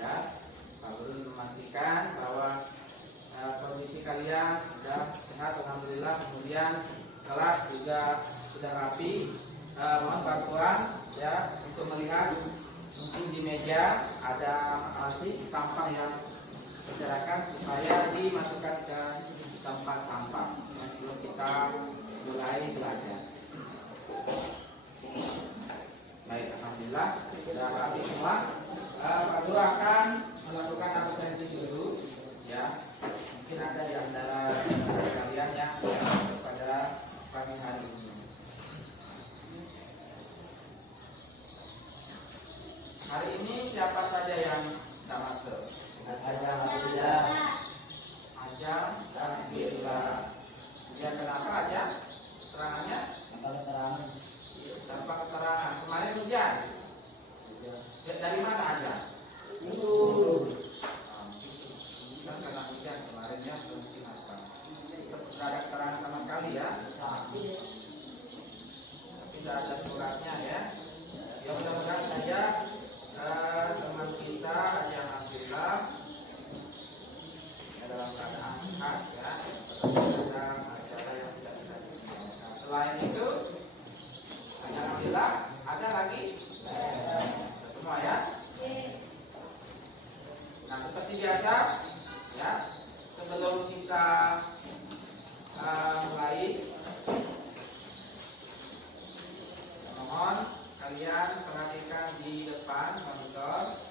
Ya, Pak Guru memastikan bahwa kondisi kalian sudah sehat, alhamdulillah. Kemudian kelas juga sudah rapi. Mohon bantuan ya untuk melihat mungkin di meja ada masih sampah yang berserakan supaya dimasukkan ke tempat sampah sebelum kita mulai belajar. Baik, alhamdulillah sudah rapi semua. Pak Guru akan melakukan absensi dulu ya. Mungkin ada di antara kalian yang masuk pada pagi hari ini. Hari ini siapa saja yang tidak masuk? Aja dan Bila. Ya, kenapa aja? Keterangannya? Tanpa keterangan. Kemarin hujan. Dari mana aja? Kan karena hujan kemarin ya, mungkin apa? Tidak ada keterangan sama sekali ya. Tapi tidak ada suratnya ya. Ya mudah-mudahan saja teman kita yang alhamdulillah dalam keadaan sehat ya. Ada acara yang tidak bisa dilakukan. Selain itu, alhamdulillah ada lagi semua ya. Nah seperti biasa ya, sebelum kita mulai, mohon kalian perhatikan di depan monitor.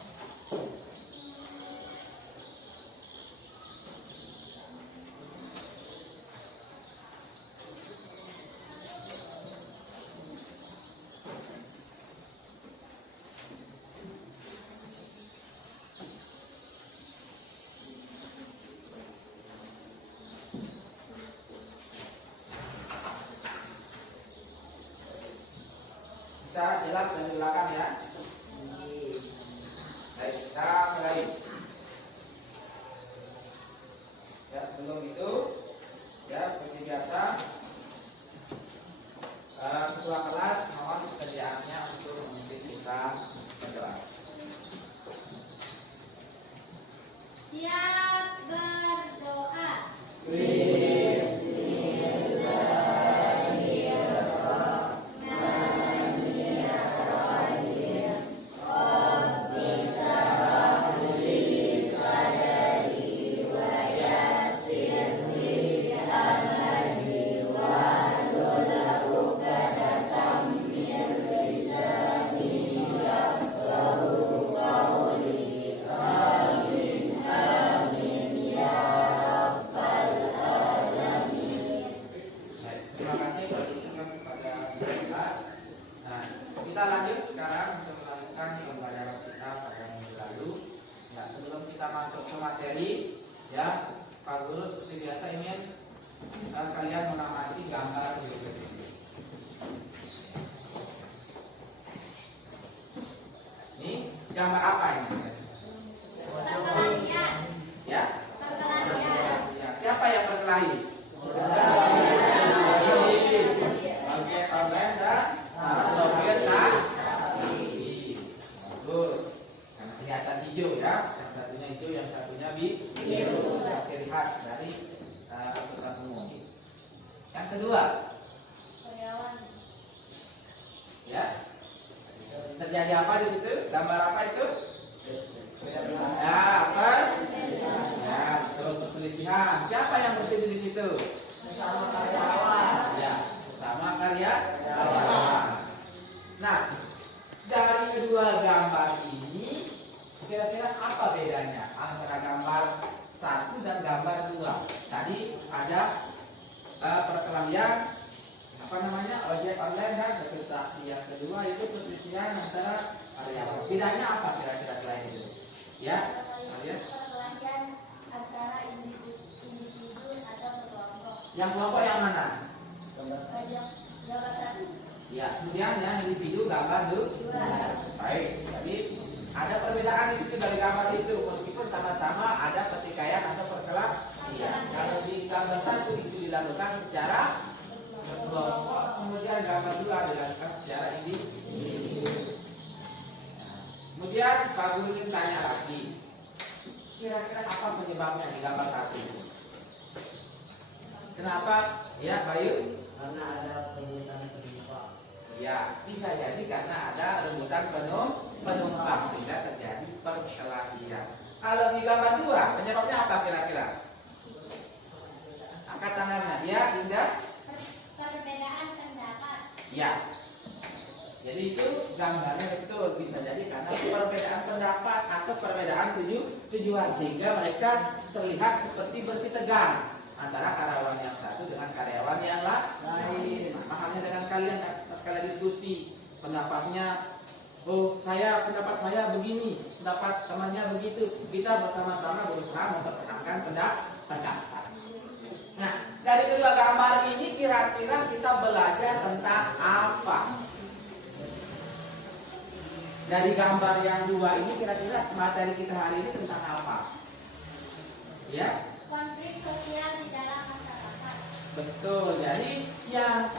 Bisa jelas dari belakang ya. Baik, kita mulai. Ya, sebelum itu ya seperti biasa, ketua kelas mohon kesediaannya untuk memimpin kita ke kelas. Siap berdoa. Terima kasih berdukungan kepada kelas. Nah, kita lanjut sekarang untuk melakukan pembelajaran kita pada minggu lalu. Nah, sebelum kita masuk ke materi, ya, Pak Guru seperti biasa ingin kalian mengamati gambar berikut ini. Ini gambar apa ini? Ya? Ya. Siapa yang berkelahi? Soviet bagus. Yang kelihatan hijau ya, yang satunya hijau, yang satunya biru. Ciri khas dari angkutan umum. Yang kedua, ya, terjadi apa di situ? Gambar apa itu? Ya, apa? Ya, betul, perselisihan. Siapa yang berselisih di situ? Bersama karyawan. Ya, bersama karyawan. Nah, dari kedua gambar ini kira-kira apa bedanya antara gambar 1 dan gambar 2? Tadi ada perkelahian ojek online dan sekretariat. Yang kedua itu perselisihan antara karyawan. Bedanya apa kira-kira selain itu? Ya, kalian? Perkelahian antara individu atau kelompok. Yang kelompok yang mana? Gambar satu. Ya, kemudian yang individu gambar 2. Baik, jadi ada perbedaan di situ dari gambar itu, meskipun sama-sama ada pertikaian atau perkelahian. Kalau di gambar 1 itu dilakukan secara kelompok, kemudian gambar 2 dilakukan secara individu. Kemudian Pak Guru ingin tanya lagi, penyebabnya di gambar 1? Kenapa? Ya, Bayu? Karena ada penyebutan penumpang. Ya, bisa jadi karena ada rebutan penumpang sehingga terjadi perkelahian. Kalau di gambar 2, penyebabnya apa kira-kira? Angkat tangannya. Ya, Dinda? Perbedaan pendapat. Ya. Jadi itu gambarnya betul, bisa jadi karena perbedaan pendapat atau perbedaan tujuan sehingga mereka terlihat seperti bersih tegang antara karyawan yang satu dengan karyawan yang lain. Sama halnya dengan kalian kalian diskusi pendapatnya, oh pendapat saya begini, pendapat temannya begitu. Kita bersama-sama berusaha mempertahankan pendapat. Nah, dari kedua gambar ini kira-kira kita belajar tentang apa? Dari gambar yang 2 ini kira-kira materi kita hari ini tentang apa? Ya? Konflik sosial di dalam masyarakat. Betul. Jadi yang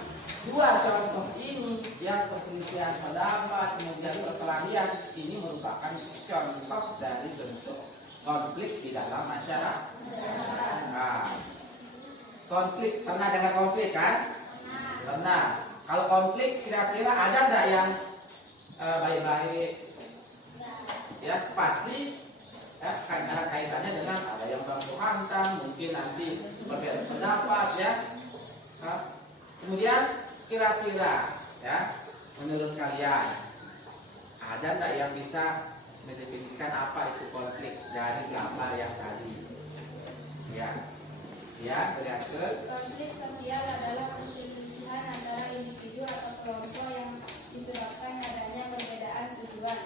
2 contoh ini, yang perselisihan pendapat, kemudian perkelahian, ini merupakan contoh dari bentuk konflik di dalam masyarakat. Nah, konflik, pernah dengar konflik kan? Pernah. Kalau konflik kira-kira ada nggak yang baik-baik? Ya pasti ya, kan ada kaitannya dengan ada yang baku hantam, mungkin nanti berbeda pendapat ya. Nah, kemudian kira-kira ya menurut kalian ada nggak yang bisa mendefinisikan apa itu konflik dari gambar yang tadi? Ya, kelihatan. Konflik sosial adalah perselisihan antara individu atau kelompok yang disebabkan adanya perbedaan tujuan.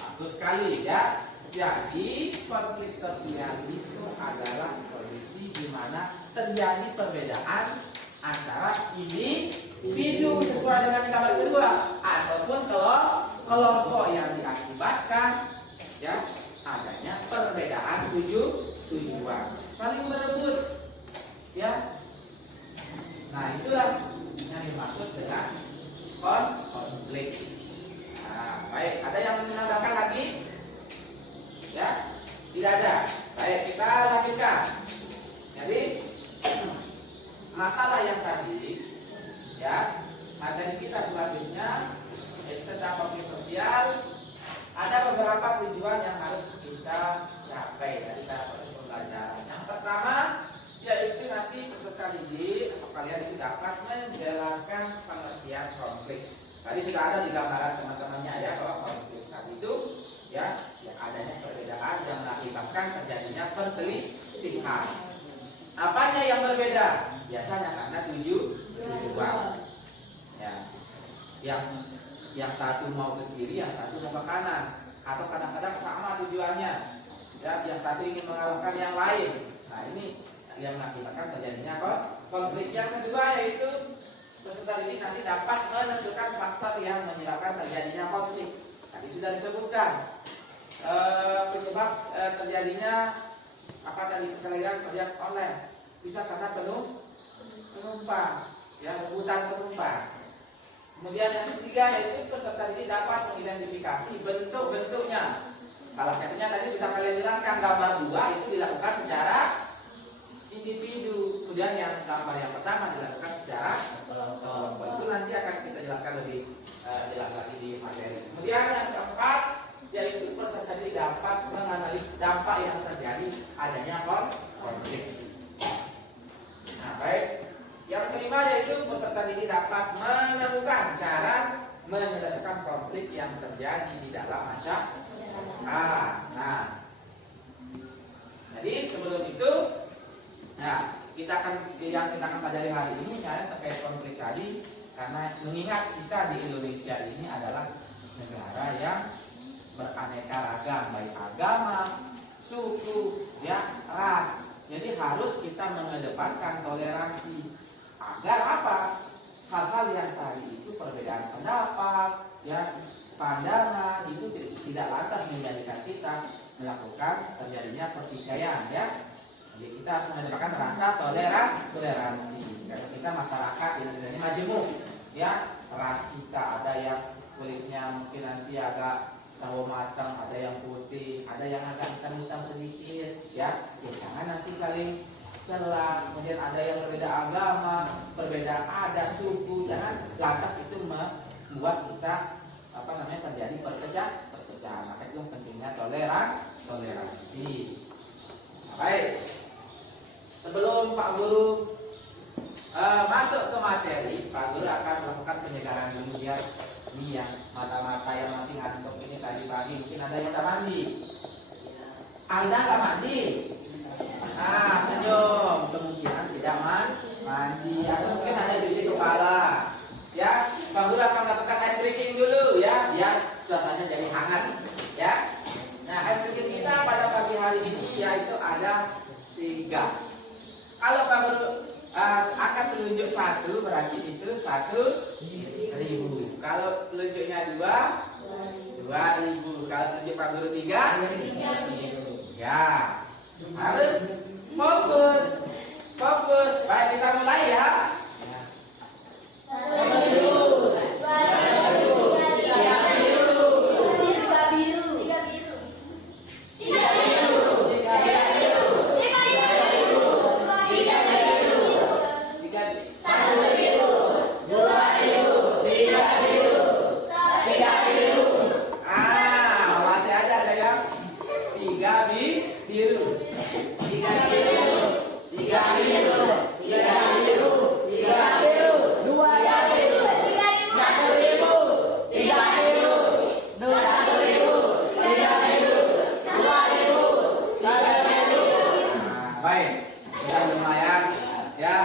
Bagus sekali ya. Jadi konflik sosial itu adalah kondisi di mana terjadi perbedaan antara individu sesuai dengan gambar kedua ataupun kelompok yang diakibatkan ya adanya perbedaan tujuan, saling berebut ya. Nah itulah yang dimaksud dengan konflik. Nah, baik, ada yang menambahkan lagi? Ya, tidak ada. Baik, kita lanjutkan. Jadi masalah yang tadi, ya, materi kita selanjutnya yaitu tentang konflik sosial. Ada beberapa tujuan yang harus kita capai dari salah satu pembelajaran. Yang pertama, yaitu nanti peserta didik atau kalian itu dapat menjelaskan pengertian konflik. Tadi sudah ada di gambaran teman-temannya ya bahwa konflik tadi itu ya adanya perbedaan yang mengakibatkan terjadinya perselisihan. Apanya yang berbeda? Biasanya karena tujuan. Ya, yang satu mau ke kiri, yang satu mau ke kanan, atau kadang-kadang sama tujuannya. Ya, yang satu ingin mengalahkan yang lain. Nah ini yang mengakibatkan terjadinya konflik. Yang kedua yaitu peserta didik nanti dapat menentukan faktor yang menyebabkan terjadinya konflik. Tadi sudah disebutkan penyebab terjadinya apa tadi perkelahian kerja online bisa karena penumpang, ya rebutan penumpang. Kemudian yang ketiga yaitu peserta didik dapat mengidentifikasi bentuk-bentuknya. Salah satunya tadi sudah kalian jelaskan gambar 2 itu dilakukan secara individu. Kemudian yang gambar yang pertama dilakukan secara kelompok. Itu nanti akan kita jelaskan lebih jelas lagi di materi. Kemudian yang keempat yaitu peserta didik dapat menganalisis dampak yang terjadi adanya konflik. Nah baik. Yang kelima yaitu peserta didik dapat menemukan cara menyelesaikan konflik yang terjadi di dalam masyarakat. Nah, jadi sebelum itu, nah kita akan pelajari hari ini ya terkait konflik tadi, karena mengingat kita di Indonesia ini adalah negara yang beraneka ragam, baik agama, suku, ya ras. Jadi harus kita mengedepankan toleransi. Agar apa? Hal-hal yang tadi itu perbedaan pendapat, ya pandangan itu tidak lantas menjadikan kita melakukan terjadinya pertikaian, ya. Jadi kita harus mengedepankan rasa toleransi. Karena kita masyarakat Indonesia ini majemuk, ya. Ras kita ada yang kulitnya mungkin nanti agak sawo matang, ada yang putih, ada yang agak hitam-hitam sedikit, Ya, jangan nanti saling celah, kemudian ada yang berbeda agama, berbeda adat, suku, jangan lantas itu membuat kita terjadi perpecahan. Maka itu pentingnya toleransi. Baik, sebelum Pak Guru masuk ke materi, Pak Guru akan melakukan penyegaran dulu biar ini yang mata-mata yang masih ngantuk ini tadi pagi mungkin ada yang tak mandi. Anda nggak mandi? Senyum, kemungkinan tidak mandi atau mungkin hanya cuci kepala. Ya, Pak Guru akan melakukan ice breaking dulu ya, biar suasananya jadi hangat. Ya, nah ice breaking kita pada pagi hari ini yaitu ada 3. Kalau Pak Guru akan menunjuk 1 berarti itu 1.000. Kalau telunjuknya 2.000. Kalau telunjuk Pak Guru 3.000. Ya, harus fokus. Baik, kita mulai ya.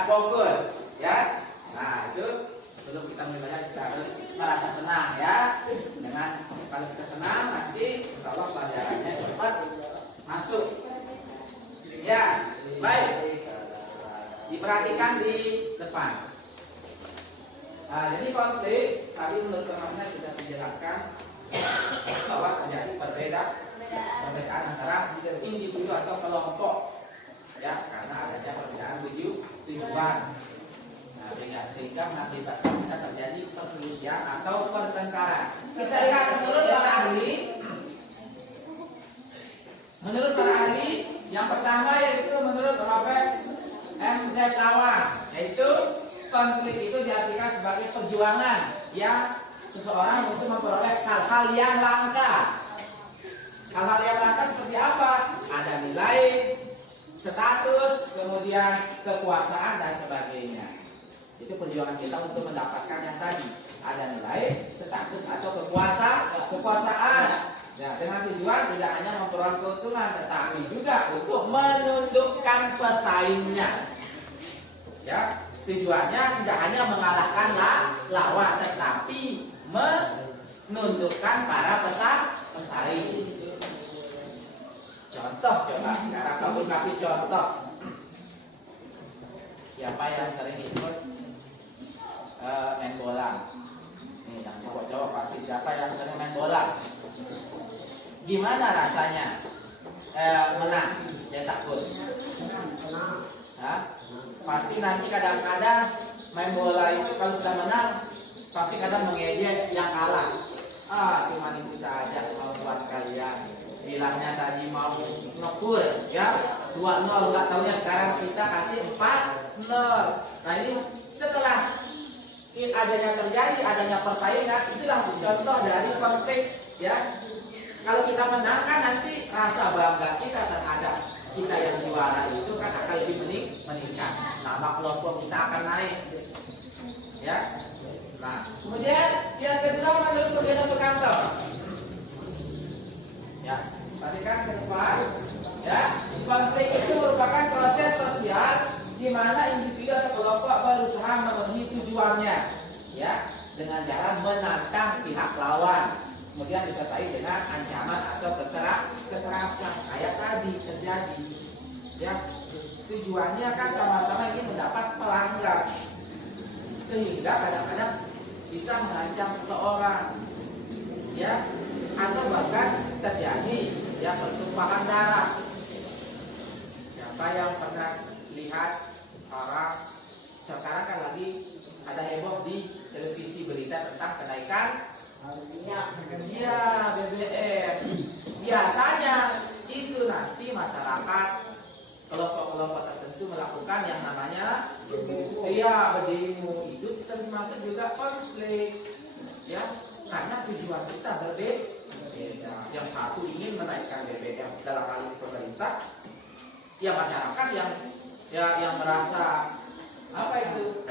Fokus ya. Nah itu sebelum kita mulai kita harus merasa senang ya. Dengan kalau kita senang nanti insya Allah pelajarannya cepat masuk. Ya baik. Diperhatikan di depan. Nah, jadi konflik tadi menurut teman-teman sudah menjelaskan bahwa terjadi perbedaan antara individu atau kelompok. Ya, karena adanya perbedaan tujuan. Nah, sehingga mengakibatkan bisa terjadi perselisihan atau pertengkaran. Kita lihat menurut para ahli, yang pertama yaitu menurut Robert M. Z. Lawan, yaitu konflik itu diartikan sebagai perjuangan yang seseorang untuk memperoleh hal-hal yang langka. Hal-hal yang langka seperti apa? Ada nilai, status, kemudian kekuasaan dan sebagainya. Itu perjuangan kita untuk mendapatkan yang tadi. Ada nilai, status atau kekuasaan. Ya, dengan tujuan tidak hanya memperoleh keuntungan, tetapi juga untuk menundukkan pesaingnya. Ya, tujuannya tidak hanya mengalahkan lawan, tetapi menundukkan para pesaing. Contoh coba sekarang kamu kasih contoh. Siapa yang sering ikut main bola? Nih yang cowok-cowok pasti siapa yang sering main bola? Gimana rasanya menang? Cetak gol. Pasti nanti kadang-kadang main bola itu kalau sudah menang pasti kadang mengejek yang kalah. Cuma itu saja membuat kalian. Bilangnya tadi mau ngekur ya 2-0, nggak taunya sekarang kita kasih 4-0. Nah ini setelah adanya persaingan, itulah contoh dari konflik ya. Kalau kita menang kan nanti rasa bangga kita terhadap kita yang juara itu kan akan lebih meningkat. Nama kelompok kita akan naik ya. Nah kemudian yang kedua menurut Saudara Sukanto ya, perhatikan ke depan ya. Konflik itu merupakan proses sosial di mana individu atau kelompok berusaha memenuhi tujuannya ya dengan cara menantang pihak lawan, kemudian disertai dengan ancaman atau kekerasan kayak tadi terjadi ya. Tujuannya kan sama-sama ingin mendapat pelanggan, sehingga kadang-kadang bisa mengancam seseorang ya, atau bahkan terjadi ya pertumpahan darah. Siapa yang pernah lihat orang sekarang kan lagi ada heboh di televisi berita tentang kenaikan BBM. Biasanya itu nanti masyarakat iya berdemo itu termasuk juga konflik, ya, karena tujuan kita berbeda. Yang satu ingin menaikkan BBM dalam hal ini pemerintah, ya masyarakat yang merasa apa itu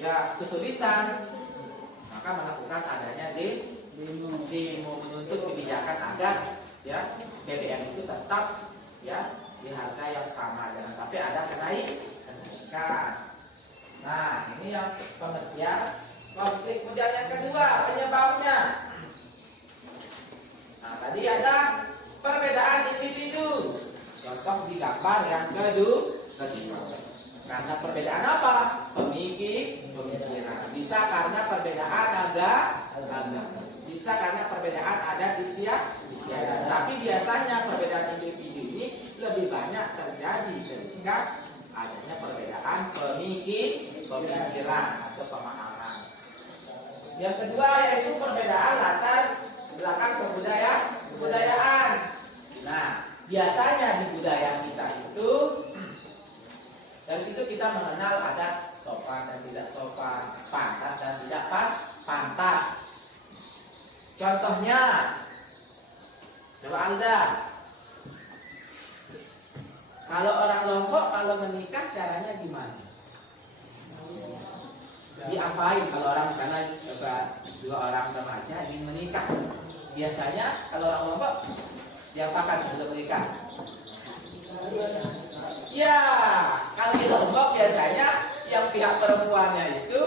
ya kesulitan, maka melakukan adanya demo menuntut kebijakan agar ya BBM itu tetap ya di harga yang sama, jangan sampai ada kenaikan. Nah, ini yang pengertian konflik. Kemudian yang kedua, penyebabnya. Nah, tadi ada perbedaan individu. Contoh di gambar yang kedua. Karena perbedaan apa? Pemikiran. Bisa karena perbedaan agama. Bisa karena perbedaan adat istiadat. Tapi biasanya perbedaan individu ini lebih banyak terjadi ketika adanya perbedaan pemikiran atau pemahaman. Yang kedua yaitu perbedaan latar belakang kebudayaan. Nah, biasanya di budaya kita itu dari situ kita mengenal ada sopan dan tidak sopan, pantas dan tidak pantas. Contohnya, coba Anda, kalau orang Lombok kalau menikah caranya gimana? Diapain kalau orang misalnya dua orang remaja ingin menikah? Biasanya kalau orang Lombok diapakan sebelum menikah? Ya, kalau di Lombok biasanya yang pihak perempuannya itu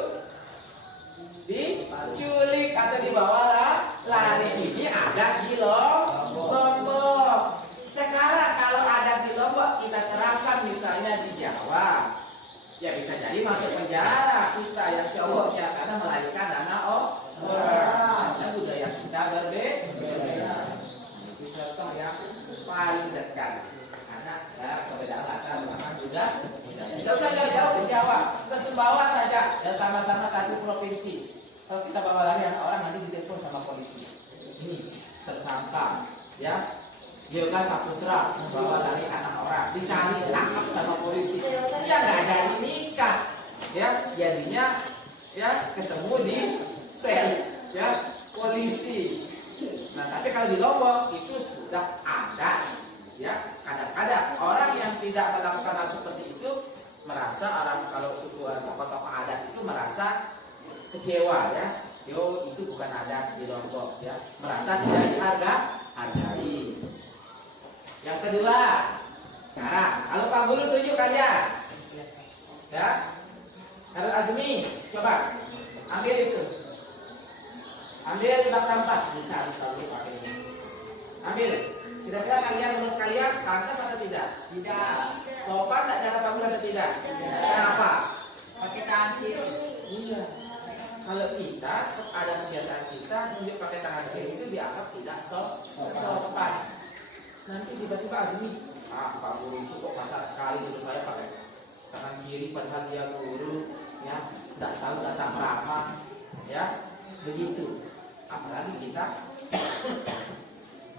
diculik atau dibawa lari. Ini ada di Lombok. Sekarang kalau ada di Lombok kita terapkan misalnya di Jawa, ya bisa jadi masuk penjara kita yang cowoknya karena melahirkan anak orang. Karena budaya kita berbeda. Itu contoh yang paling dekat. Karena perbedaan latar belakang juga. Tidak usah jauh-jauh ke Jawa, ke Sumbawa saja, dan sama-sama satu provinsi. Kalau kita bawa lari anak orang nanti ditelepon sama polisi. Ini tersangka, ya. Yoga Saputra membawa lari anak orang, dicari tangkap sama polisi. Ya nggak jadi nikah, ya jadinya ya ketemu di sel, ya polisi. Nah tapi kalau di Lombok itu sudah ada, ya kadang-kadang orang yang tidak melakukan hal seperti itu merasa orang kalau suku tokoh adat itu merasa kecewa, ya. Yo itu bukan adat di Lombok, ya merasa tidak dihargai. Yang kedua, sekarang kalau Pak Guru tunjuk kalian, ya, kalau Azmi, coba ambil itu, ambil di bak sampah, bisa ditaruh pakai ini, ambil. Kira-kira kalian menurut kalian pantas atau tidak? Tidak. Sopan tidak cara Pak Guru atau tidak? Kenapa? Pakai tangan kiri. Iya. Kalau kita ada kebiasaan kita nunjuk pakai tangan kiri itu dianggap tidak sopan. Nanti tiba-tiba Azmi, Pak Guru itu kok kasar sekali dulu saya pakai tangan kiri padahal dia guru, ya, tidak tahu datang ramah, ya, begitu. Apalagi kita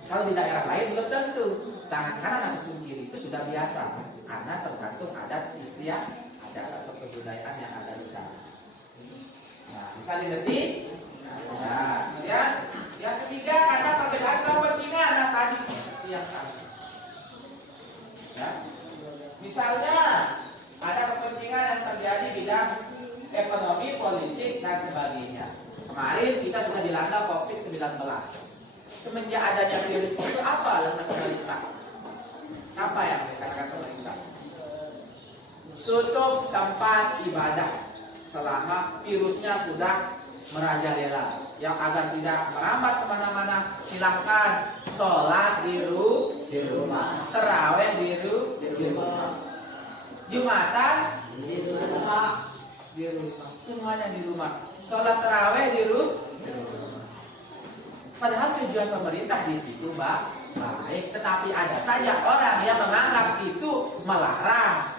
kalau di daerah lain belum tentu tangan kanan atau kiri itu sudah biasa karena tergantung adat istiadat atau kebudayaan yang ada di sana. Nah, bisa dimengerti? Nah, kemudian yang ketiga karena perbedaan kepentingan. Nah, tadi yang ya. Misalnya ada kepentingan yang terjadi di bidang ekonomi, politik dan sebagainya. Kemarin kita sudah dilanda COVID-19. Semenjak adanya virus itu apa langkah pemerintah? Apa yang dikatakan pemerintah? Tutup tempat ibadah selama virusnya sudah merajalela. Yang agar tidak merambat kemana-mana, silahkan sholat di rumah, terawih di rumah, Jumatan di rumah, semuanya di rumah, sholat terawih di rumah. Padahal tujuan pemerintah di situ baik, tetapi ada saja orang yang menganggap itu melarang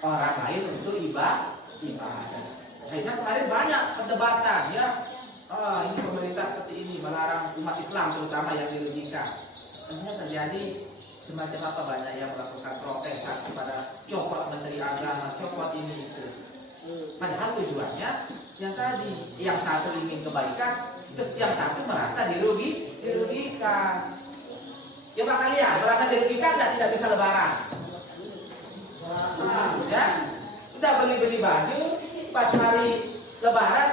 orang lain untuk ibadah. Akhirnya kemarin banyak perdebatan, ya. Ini pemerintah seperti ini melarang umat Islam terutama yang dirugikan. Akhirnya terjadi semacam apa banyak yang melakukan protes kepada copot Menteri Agama, copot ini itu. Padahal tujuannya yang tadi, yang satu ingin kebaikan, terus yang satu merasa dirugikan. Coba kalian merasa dirugikan tidak bisa lebaran? Ya, udah beli baju, pas hari lebaran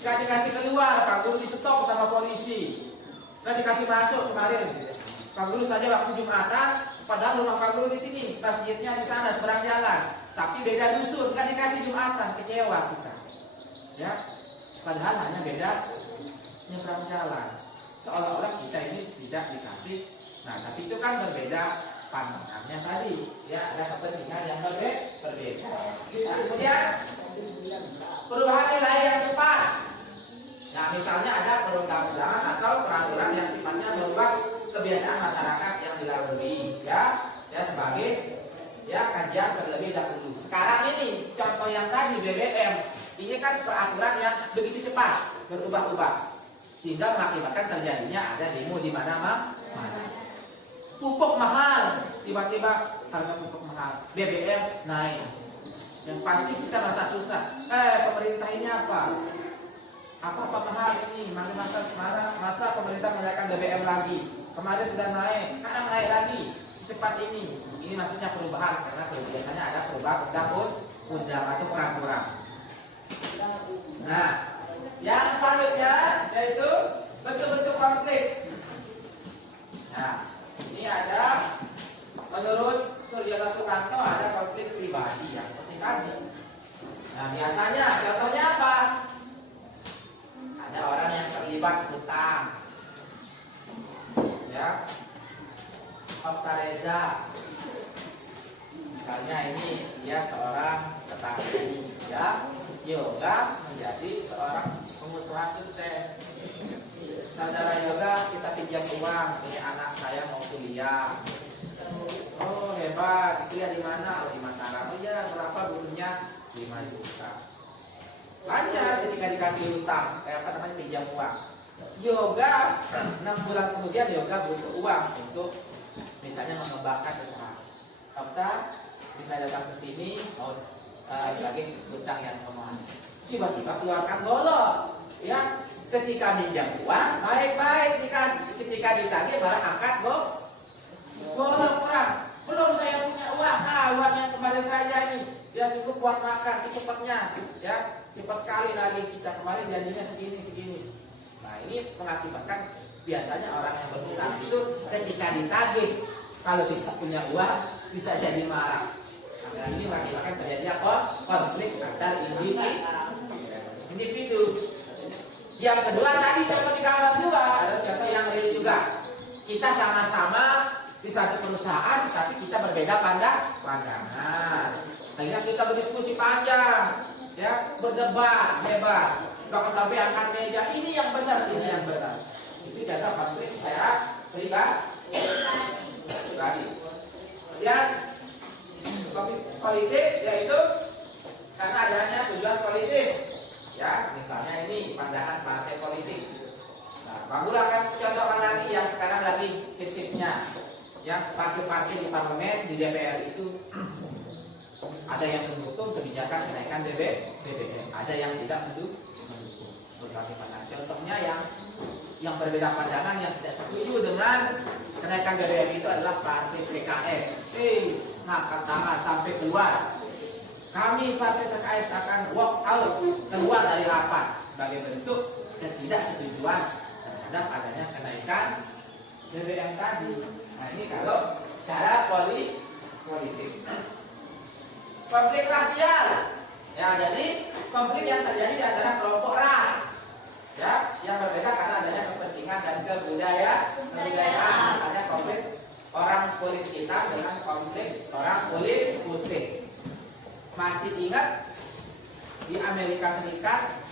gak dikasih keluar, Pak Guru di stop sama polisi, gak dikasih masuk kemarin. Pak Guru saja waktu Jumatan, padahal rumah Pak Guru di sini, masjidnya di sana seberang jalan, tapi beda dusun, gak dikasih Jumatan, kecewa kita. Ya, padahal hanya beda nyebrang jalan. Seolah-olah kita ini tidak dikasih. Nah, tapi itu kan berbeda pandangannya tadi. Ya, ada kepentingan yang berbeda. Nah, kemudian perubahan nilai yang cepat. Nah, misalnya ada perundang-undangan atau peraturan yang sifatnya merubah kebiasaan masyarakat yang dilalui, ya sebagai kajian terlebih dahulu. Sekarang ini contoh yang tadi BBM, ini kan peraturan yang begitu cepat berubah-ubah, sehingga mengakibatkan terjadinya ada demo di mana-mana. Pupuk mahal, tiba-tiba harga pupuk mahal, BBM naik. Yang pasti kita merasa susah. Pemerintah ini apa mahal ini? Masa pemerintah menaikkan BBM lagi? Kemarin sudah naik, sekarang naik lagi secepat ini. Ini maksudnya perubahan, karena biasanya ada perubahan undang-undang atau peraturan. Nah, yang selanjutnya yaitu bentuk-bentuk konflik. Nah, ini ada menurut Suryono Sukanto ada konflik pribadi yang seperti tadi. Nah, biasanya contohnya apa? Ada orang yang terlibat hutang, ya, Reza. Misalnya ini dia seorang petani, ya, Yoga menjadi seorang pengusaha sukses. Saudara Yoga, kita pinjam uang, ini anak saya mau kuliah. Oh hebat, kuliah di mana? Oh di Mataram. Oh ya, berapa butuhnya? 5 juta. Lancar ketika dikasih hutang, pinjam uang. Yoga 6 bulan kemudian Yoga butuh uang untuk misalnya mengembangkan usaha. Bisa datang ke sini mau bagi hutang yang kemana? Tiba-tiba keluarkan golok, ya. Ketika minjam uang baik-baik dikasih, ketika ditagih barang angkat golok kurang. Belum saya punya uang, uang yang kemarin saja ini ya cukup buat makan cepatnya, ya cepat sekali lagi kita kemarin janjinya segini. Nah ini mengakibatkan biasanya orang yang berhutang itu ketika ditagih kalau tidak punya uang bisa jadi marah. Nah ini mengakibatkan terjadi konflik antar individu. Yang kedua tadi contoh di gambar 2 ada contoh yang real juga. Kita sama-sama di satu perusahaan tapi kita berbeda pandangan. Akhirnya kita berdiskusi panjang, ya, berdebat hebat, bahkan sampai angkat meja. Ini yang benar. Itu contoh konflik secara pribadi. Kemudian politik yaitu karena adanya tujuan politis, ya, misalnya ini pandangan partai politik. Nah, Bang Guru akan contohkan lagi yang sekarang lagi hitsnya, ya, partai-partai di parlemen di DPR itu. Ada yang mendukung kebijakan kenaikan BBM, ada yang tidak mendukung berbagai pandangan. Contohnya yang berbeda pandangan, yang tidak setuju dengan kenaikan BBM itu adalah partai PKS. Ngangkat tangan sampai keluar. Kami partai PKS akan walk out, keluar dari rapat sebagai bentuk ketidaksetujuan terhadap adanya kenaikan BBM tadi. Nah ini kalau cara politik. Konflik rasial, ya, jadi konflik yang terjadi di antara kelompok ras, ya, yang berbeda karena adanya kepentingan dan kebudayaan. Misalnya konflik orang kulit hitam dengan konflik orang kulit putih. Masih ingat di Amerika Serikat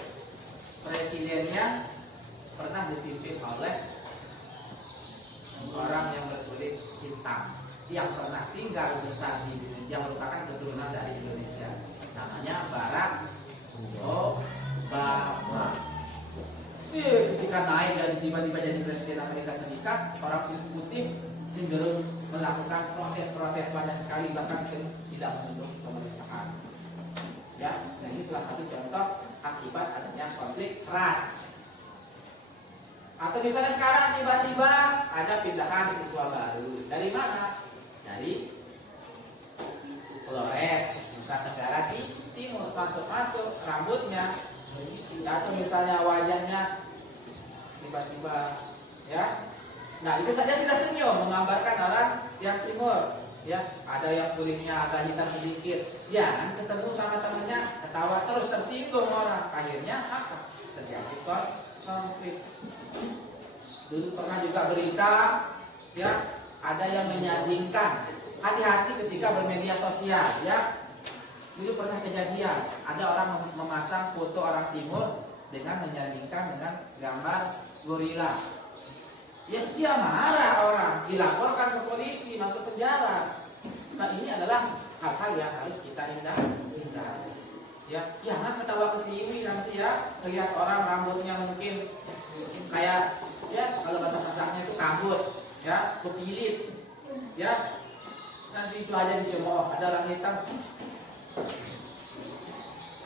presidennya pernah dipimpin oleh orang yang berkulit hitam yang pernah tinggal besar di Indonesia, yang merupakan keturunan dari Indonesia, namanya Barack Obama. Ketika naik dan tiba-tiba jadi presiden Amerika Serikat, orang kulit putih cenderung melakukan protes-protes banyak sekali, bahkan tidak mendukung pemerintahan. Ya, nah ini salah satu contoh akibat adanya konflik ras. Atau misalnya sekarang tiba-tiba ada pindahan siswa baru. Dari mana? Dari Flores, Nusa Tenggara Timur, masuk-masuk rambutnya, atau misalnya wajahnya tiba-tiba, ya. Nah itu saja sudah senyum, menggambarkan orang yang timur, ya. Ada yang kulitnya agak hitam sedikit, ya. Kan ketemu sama temannya, ketawa terus, tersinggung orang. Akhirnya apa? Terjadi konflik. Dulu pernah juga berita, ya, ada yang menyandingkan. Hati-hati ketika bermedia sosial, ya. Dulu pernah kejadian, ada orang memasang foto orang timur dengan menyandingkan dengan gambar gorila. Ya, dia marah orang, dilaporkan ke polisi, masuk penjara. Nah ini adalah hal-hal yang harus kita hindari. Ya, jangan ketawa ketiwi nanti ya, melihat orang rambutnya mungkin kayak, ya, kalau bahasa kasarnya itu kabut, ya, kepilit, ya. Nanti itu aja dicemooh, ada orang hitam,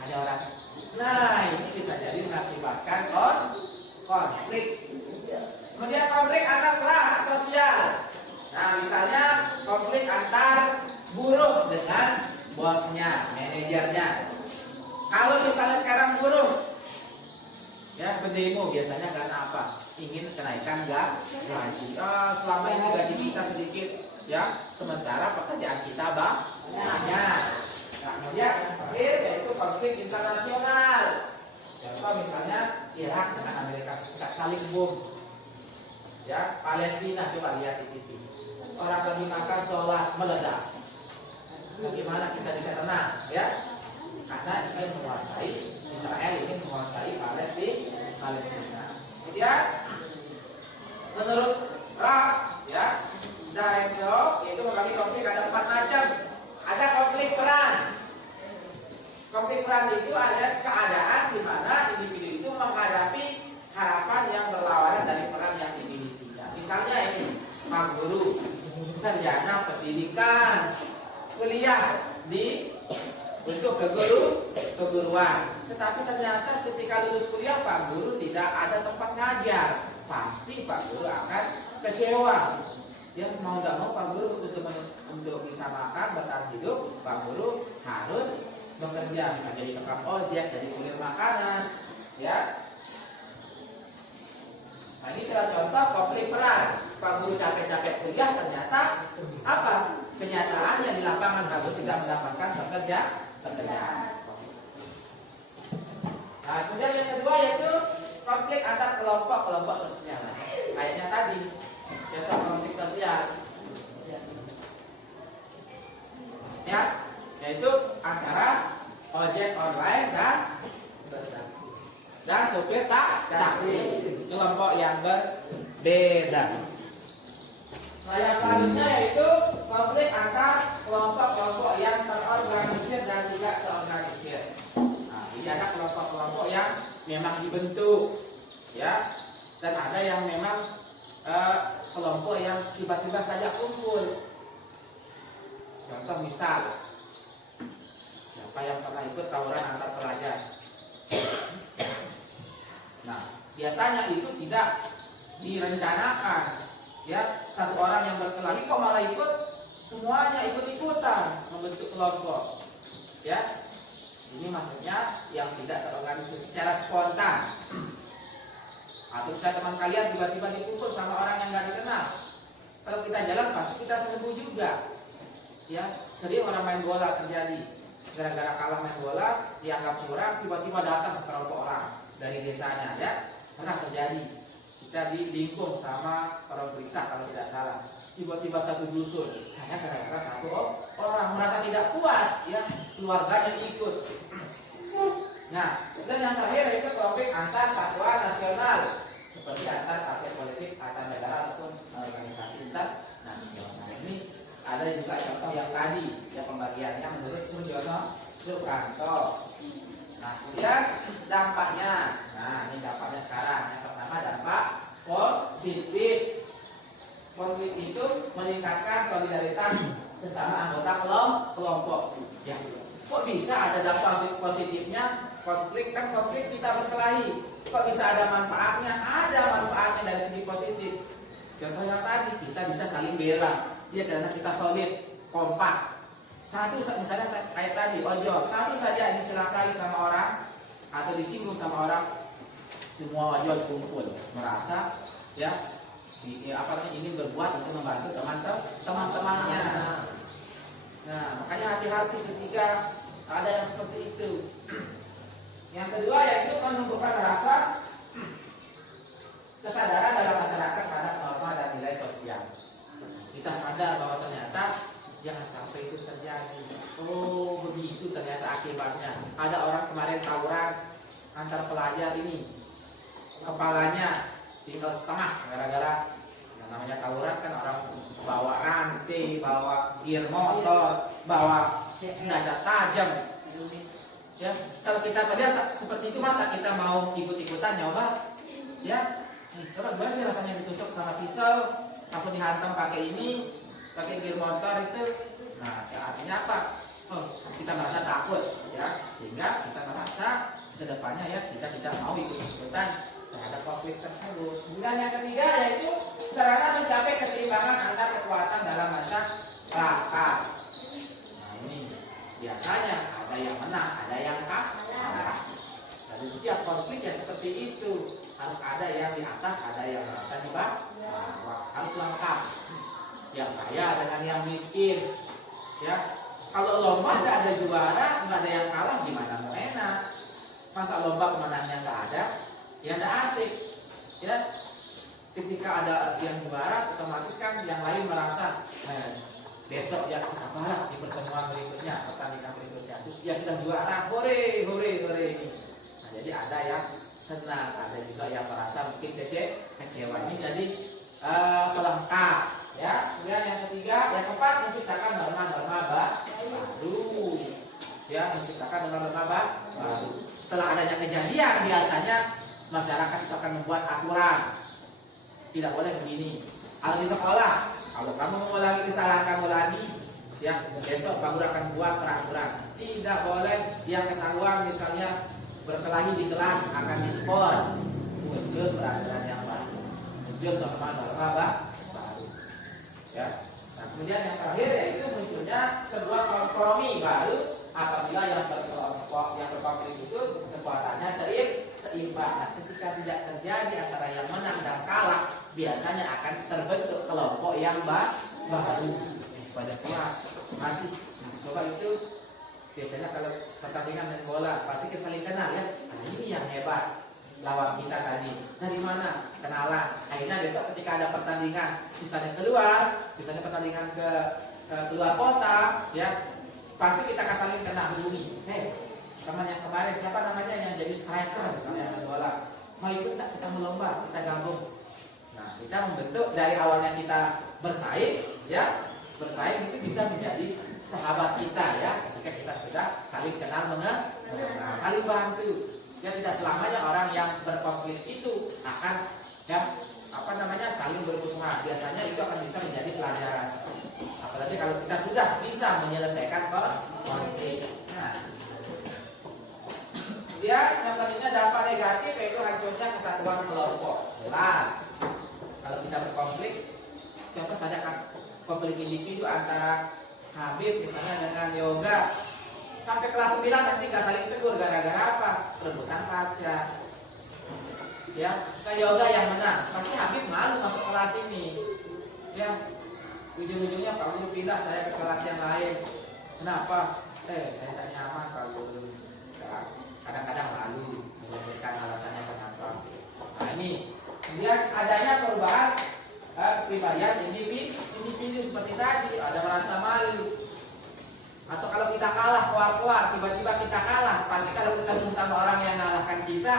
ada orang. Nah ini bisa jadi mengakibatkan konflik. Kemudian konflik antar kelas sosial. Nah misalnya konflik antar buruh dengan bosnya, manajernya. Kalau misalnya sekarang buruh, ya, berdemo biasanya karena apa? Ingin kenaikan gaji. Selama ini gaji kita sedikit, ya, sementara pekerjaan kita banyak. Nah, kemudian terakhir yaitu konflik internasional. Contoh misalnya Irak dengan Amerika Serikat saling bom. Ya, Palestina coba lihat di TV. Orang lagi makan sholat meledak. Bagaimana kita bisa tenang? Ya, karena ingin menguasai Israel, ingin menguasai Palestina. Kemudian menurut Raff, ya, Darenko yaitu membagi konflik ada 4 macam. Ada konflik peran. Konflik peran itu ada keadaan di mana individu itu menghadapi harapan yang berlawanan dari peran yang dimilikinya. Misalnya ini, Pak Guru, sarjana pendidikan, kuliah di untuk keguruan. Tetapi ternyata ketika lulus kuliah Pak Guru tidak ada tempat ngajar. Pasti Pak Guru akan kecewa. Ya, mau nggak mau Pak Guru untuk bisa makan, bertahan hidup, Pak Guru harus bekerja, bisa jadi tukang ojek, jadi kurir makanan, ya. Nah ini contoh konflik peran. Pak Guru capek-capek kuliah, ternyata apa? Kenyataannya di lapangan Pak Guru tidak mendapatkan pekerjaan. Nah kemudian yang kedua yaitu konflik antar kelompok sosial. Kayaknya tadi contoh konflik sosial, ya, yaitu antara ojek online dan supir taksi, kelompok yang berbeda. Nah yang selanjutnya yaitu konflik antar kelompok-kelompok yang terorganisir dan tidak terorganisir. Nah ini ada kelompok-kelompok yang memang dibentuk, ya, dan ada yang memang kelompok yang tiba-tiba saja kumpul. Contoh misal, siapa yang pernah ikut tawuran antar pelajar? Nah, biasanya itu tidak direncanakan. Ya, satu orang yang berkelahi kok malah ikut, semuanya ikut-ikutan membentuk kelompok. Ya, ini maksudnya yang tidak terorganisir secara spontan. Atau bisa teman kalian tiba-tiba dipukul sama orang yang nggak dikenal. Kalau kita jalan pasti kita serbu juga. Ya, sering orang main bola terjadi. Gara-gara kalah main bola, dianggap curang, tiba-tiba datang sekelompok orang dari desanya, ya. Pernah terjadi. Kita dibingkung sama orang Brisa kalau tidak salah. Tiba-tiba satu dusun, hanya gara-gara satu orang merasa tidak puas, ya, keluarganya ikut. Nah, dan yang terakhir itu konflik antar satuan nasional, seperti antar partai politik, antar negara ataupun organisasi internasional. Ini ada juga contoh yang tadi, yang pembagiannya menurut Sujono Supranto. Nah, kemudian dampaknya. Nah, ini dampaknya sekarang. Yang pertama dampak positif. konflik itu meningkatkan solidaritas sesama anggota kelompok. Ya, kok bisa ada dampak positifnya konflik? Kan konflik kita berkelahi. Kok bisa ada manfaatnya? Ada manfaatnya dari segi positif. Contohnya tadi kita bisa saling bela. Ya, karena kita solid, kompak. Satu misalnya kayak tadi ojol, satu saja dicelakai sama orang atau disinggung sama orang, semua ojol kumpul merasa ya ini berbuat untuk membantu teman-temannya. Nah, makanya hati-hati ketika ada yang seperti itu. Yang kedua yaitu menumbuhkan rasa kesadaran dalam masyarakat terhadap norma dan nilai sosial. Kita sadar bahwa ternyata jangan sampai itu terjadi. Oh, begitu ternyata akibatnya. Ada orang kemarin tawuran antar pelajar ini, kepalanya tinggal setengah gara-gara yang namanya tawuran kan orang bawa rantai, bawa gear motor, bawa senjata tajam. Ya, kalau kita melihat seperti itu masa kita mau ikut-ikutan nyoba? Ya, coba gimana sih rasanya ditusuk sama pisau, langsung dihantam pakai ini, pakai gear motor itu. Nah, artinya apa? Oh, kita merasa takut, ya, sehingga kita merasa kedepannya ya kita tidak mau ikut-ikutan terhadap konflik tersebut. Kemudian yang ketiga yaitu sarana mencapai keseimbangan antar kekuatan dalam masyarakat. Nah, ini biasanya ada yang menang, ada yang kalah. Dari setiap konflik ya seperti itu, harus ada yang di atas, ada yang merasa di bawah, harus lengkap. Yang kaya dengan yang miskin, ya. Kalau lomba tidak ada juara, nggak ada yang kalah, gimana mau enak? Masa lomba kemenangannya nggak ada, ya tidak asik, ya. Ketika ada yang juara, otomatis kan yang lain merasa besok ya kita balas di pertemuan berikutnya, pertandingan berikutnya. Terus dia sudah juara, hore, hore, hore. Nah, jadi ada yang senang, ada juga yang merasa mungkin kecewa. Ini jadi pelengkap. Ya, kemudian yang ketiga, yang keempat menciptakan norma-norma baru. Ya, menciptakan norma-norma baru. Setelah adanya kejadian, biasanya masyarakat itu akan membuat aturan. Tidak boleh begini. Kalau di sekolah, kalau kamu mengulangi kesalahan kamu lagi, ya besok kamu akan buat peraturan. Tidak boleh yang ketahuan misalnya berkelahi di kelas akan diskor. Muncul peraturan yang baru. Muncul norma-norma baru. Ya. Nah, kemudian yang terakhir yaitu munculnya sebuah kompromi baru apabila yang berkonflik itu kekuatannya seimbang. Nah, ketika tidak terjadi antara yang menang dan kalah, biasanya akan terbentuk kelompok yang baru pada kuat. Masih coba itu biasanya kalau pertandingan main bola pasti kita saling kenal ya. Nah, ini yang hebat. Lawan kita tadi dari mana, kenalan. Akhirnya besok ketika ada pertandingan misalnya pertandingan ke luar kota ya, pasti kita akan saling kenal dulu. Teman yang kemarin siapa namanya yang jadi striker misalnya main bola, mau ikut tak kita melomba, kita gabung. Nah, kita membentuk dari awalnya kita bersaing ya, bersaing itu bisa menjadi sahabat kita ya, ketika kita sudah saling kenal mengenal, saling bantu. Ya, tidak selamanya orang yang berkonflik itu akan saling bermusuhan. Biasanya itu akan bisa menjadi pelajaran. Apalagi kalau kita sudah bisa menyelesaikan konflik. Nah, kemudian yang selanjutnya dampak negatif yaitu hancurnya kesatuan kelompok. Jelas. Kalau kita berkonflik, contoh saja konflik individu antara Habib misalnya dengan Yoga. Sampai kelas 9 nanti gak saling tegur gara-gara apa? Rebutan pacar. Ya, saya Yoga yang menang. Pasti Habib malu masuk kelas ini. Ya, ujung-ujungnya kamu pindah saya ke kelas yang lain. Kenapa? Saya tak nyaman kalau kadang-kadang malu menyebutkan alasannya kenapa. Nah, ini kemudian adanya perubahan kepribadian individu seperti tadi. Ada merasa malu. Atau kalau kita kalah keluar-keluar, tiba-tiba kita kalah, pasti kalau ketemu sama orang yang mengalahkan kita,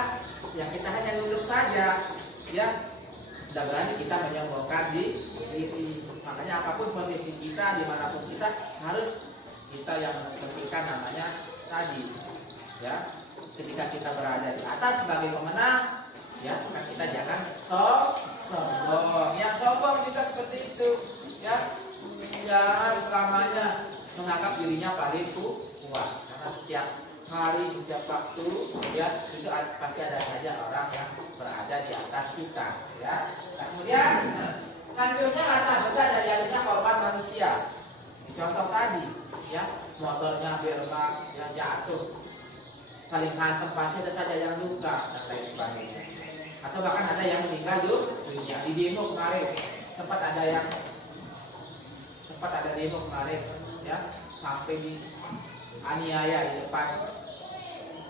ya kita hanya nunduk saja, ya. Tidak berani kita menyombongkan diri. Makanya apapun posisi kita, dimanapun kita, harus kita yang menentukan namanya tadi, ya. Ketika kita berada di atas sebagai pemenang, ya, maka kita jangan sombong. Yang sombong juga seperti itu, ya. Jangan selamanya menganggap dirinya paling kuat, karena setiap hari, setiap waktu, ya itu pasti ada saja orang yang berada di atas kita, ya. Nah, kemudian hancurnya harta benda dan jatuhnya korban manusia. Contoh tadi, ya, motornya berbak yang jatuh, saling hantam, pasti ada saja yang luka dan lain sebagainya. Atau bahkan ada yang meninggal dunia. Di demo kemarin sempat ada demo kemarin, ya, sampai di aniaya di depan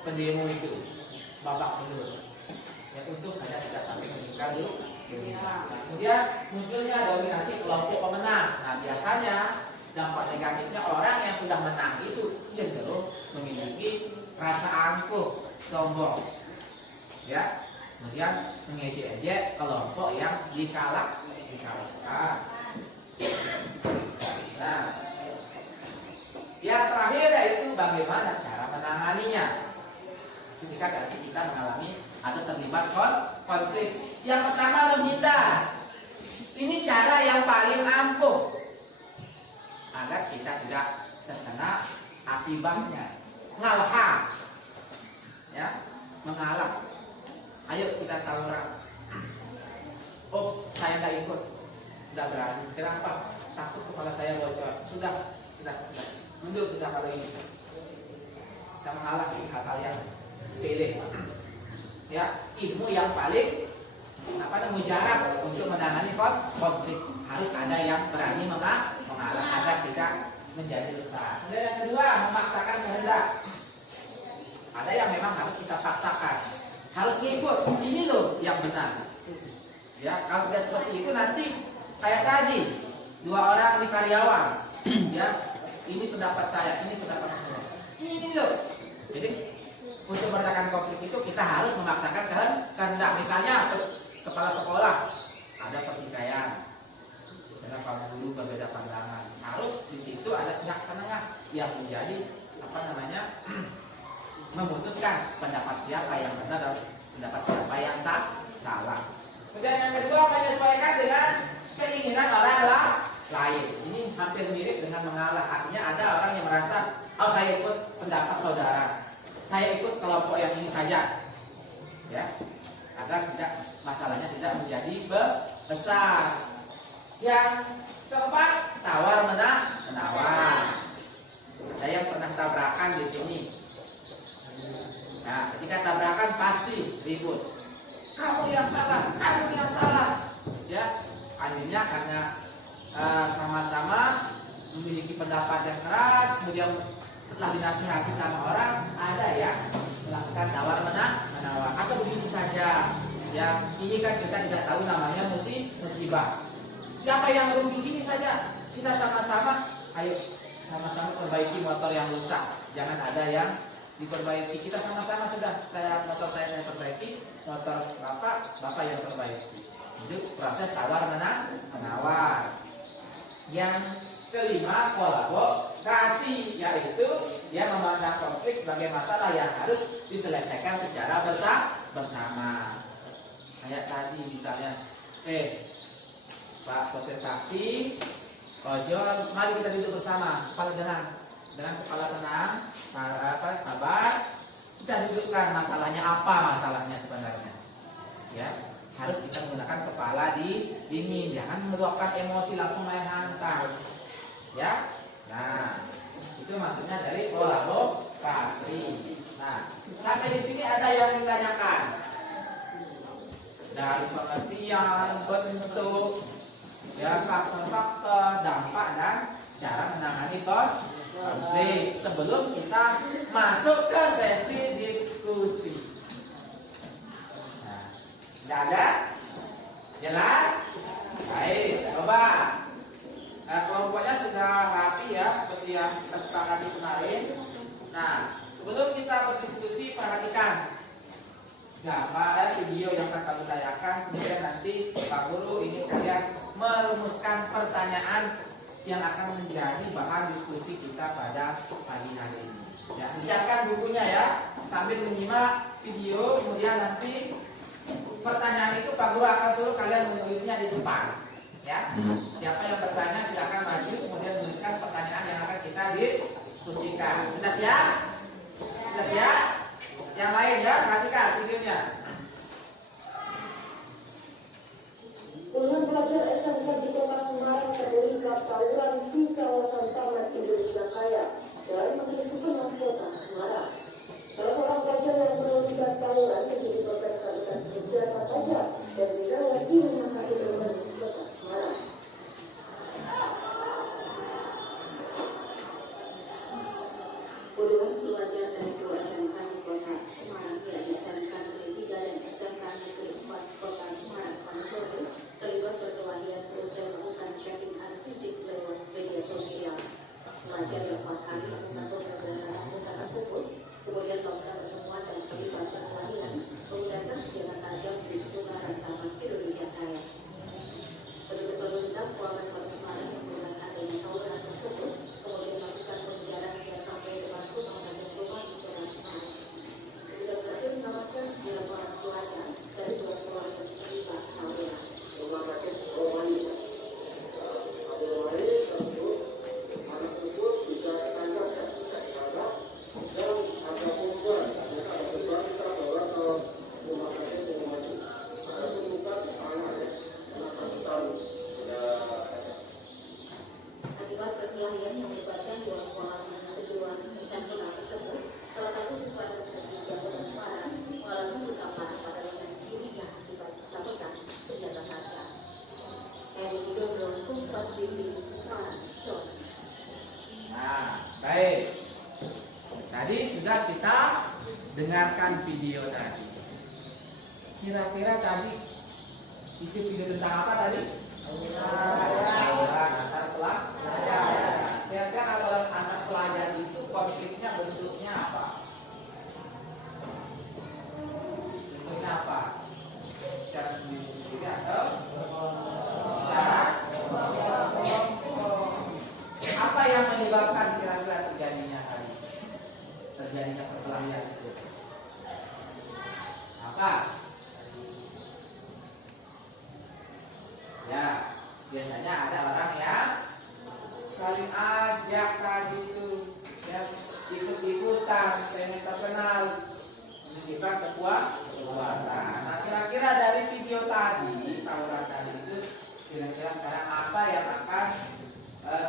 pendemo itu, babak belur. Ya, untuk saja tidak sampai meninggal dunia. Nah, kemudian munculnya dominasi kelompok pemenang. Nah, biasanya dampak negatifnya orang yang sudah menang itu cenderung memiliki rasa angkuh, sombong, ya. Kemudian mengejek-ejek kelompok yang dikalahkan. Nah, yang terakhir yaitu bagaimana cara menanganinya ketika nanti kita mengalami atau terlibat konflik. Yang pertama, menghindar. Ini cara yang paling ampuh agar kita tidak terkena akibatnya. Ngalah, ya, mengalah. Ayo kita taruhan. Oh, saya tidak ikut, tidak berani. Kenapa? Takut kepala saya bocor. Sudah. Mundur sudah kalau ini. Kita mengalah di hal-hal yang sepele. Ya, ilmu yang paling mujarab untuk menangani konflik. Harus ada yang berani mengalah agar tidak menjadi besar. Dan yang kedua, memaksakan kehendak. Ada yang memang harus kita paksakan. Harus ngikut, ini loh yang benar. Ya, kalau tidak seperti itu nanti kayak tadi, dua orang di karyawan, ya, ini pendapat saya, ini pendapat saya. Ini loh. Jadi untuk meredakan konflik itu kita harus memaksakan kehendak. Misalnya kepala sekolah ada pertikaian, misalnya pak guru berbeda pandangan, harus di situ ada pihak penengah yang menjadi memutuskan pendapat siapa yang benar dan pendapat siapa yang salah. Kemudian yang kedua, menyesuaikan dengan keinginan orang lain. Ini hampir mirip dengan mengalah. Artinya ada orang yang merasa, oh saya ikut pendapat saudara, saya ikut kelompok yang ini saja, ya, agar tidak masalahnya tidak menjadi besar. Yang keempat, tawar menawar. Ada yang pernah tabrakan di sini. Nah, ketika tabrakan pasti ribut. Kamu yang salah, ya. Akhirnya karena sama-sama memiliki pendapat yang keras, kemudian setelah dinasihati sama orang, ada yang melakukan tawar menawar. Atau begini saja, ya, ini kan kita tidak tahu namanya musibah. Siapa yang rugi, gini saja, kita sama-sama, ayo sama-sama perbaiki motor yang rusak. Jangan ada yang diperbaiki, kita sama-sama sudah, motor saya perbaiki, motor bapak yang perbaiki. Itu proses tawar menawar. Yang kelima, kolaborasi, yaitu dia memandang konflik sebagai masalah yang harus diselesaikan secara bersama. Kayak tadi misalnya, Pak sopir taksi, ojol, mari kita duduk bersama, dengan kepala tenang, sabar, kita dudukkan masalahnya apa sebenarnya, ya. Harus kita menggunakan kepala dingin, jangan meluapkan emosi langsung main hantam, ya. Nah, itu maksudnya dari kolaborasi. Nah, sampai di sini ada yang ditanyakan dari pengertian, bentuk, ya, faktor-faktor, dampak dan cara menangani konflik. Sebelum kita masuk ke sesi diskusi. Nah, tidak ada? Jelas? Baik, coba. Kelompoknya sudah rapi ya, seperti yang kita sepakati kemarin. Nah, sebelum kita berdiskusi, perhatikan gambar video yang akan kami tayangkan. Kemudian nanti Pak Guru ini kalian merumuskan pertanyaan yang akan menjadi bahan diskusi kita pada pagi hari ini. Ya, disiapkan bukunya ya, sambil menyimak video, kemudian nanti pertanyaan itu Pak Guru akan suruh kalian menulisnya di depan. Ya, siapa yang bertanya silakan maju kemudian menuliskan pertanyaan yang akan kita diskusikan. Sudah siap? Sudah siap? Yang lain ya, perhatikan videonya. Puluhan pelajar SMK di Kota Semarang terlibat tawuran di kawasan Taman Indonesia Kaya, Jalan Menteri Supener, Kota Semarang. Salah seorang pelajar yang terlibat tawuran menjadi diperiksa dengan senjata tajam dan dirawat di Rumah Sakit Umum Kota Semarang. Puluhan pelajar dari dua SMK di Kota Semarang, yakni SMK Negeri 3 dan SMK Negeri 4 Kota Semarang Konsorsium, terlibat perkelahian berusaha melakukan chatting fisik lewat media sosial. Pelajar yang 4 hari melakukan pembelajaran anggota tersebut kemudian melakukan pertemuan dan terlibat perkelahian menggunakan senjata tajam di seputaran Taman Indonesia Kaya. Petugas lalu lintas Polrestabes Semarang yang melihat adanya tawuran tersebut kemudian melakukan pengejaran hingga sampai depan Rumah Sakit Umum di Kota Semarang. Petugas berhasil mengamankan 9 orang pelajar dari 2 sekolah yang terlibat tawuran. Rumah Sakit Rohani ada Rohani tersebut anak tersebut bisa ditangkap dan bisa ditangkap dan ada kumpulan ada beban kita bawa ke Rumah Sakit Rohani ada kumpulan anaknya anak 1 tahun ya. Akibat perkelahian yang melibatkan 2 sekolah menengah kejuruan SMK tersebut, salah satu siswa SMK di Kota Semarang mengalami luka parah pada lengan kirinya akibat sabetan senjata tajam. Edi Widodo, Kompas TV, Semarang, Jawa. Nah, baik. Tadi sudah kita dengarkan video tadi. Kira-kira tadi itu video tentang apa tadi? Tawuran antar pelajar. Kira-kira tawuran antar pelajar itu konfliknya bentuknya apa? Bentuknya apa? Secara sendiri atau secara apa yang menyebabkan kira-kira terjadinya perkelahian itu? Apa? Ya, biasanya ada orang yang saling ajak gitu, ya ikut-ikutan, pengen terkenal, menunjukkan kekuatan. Nah, kira-kira dari video tadi, tawuran tadi itu, kira-kira sekarang apa yang akan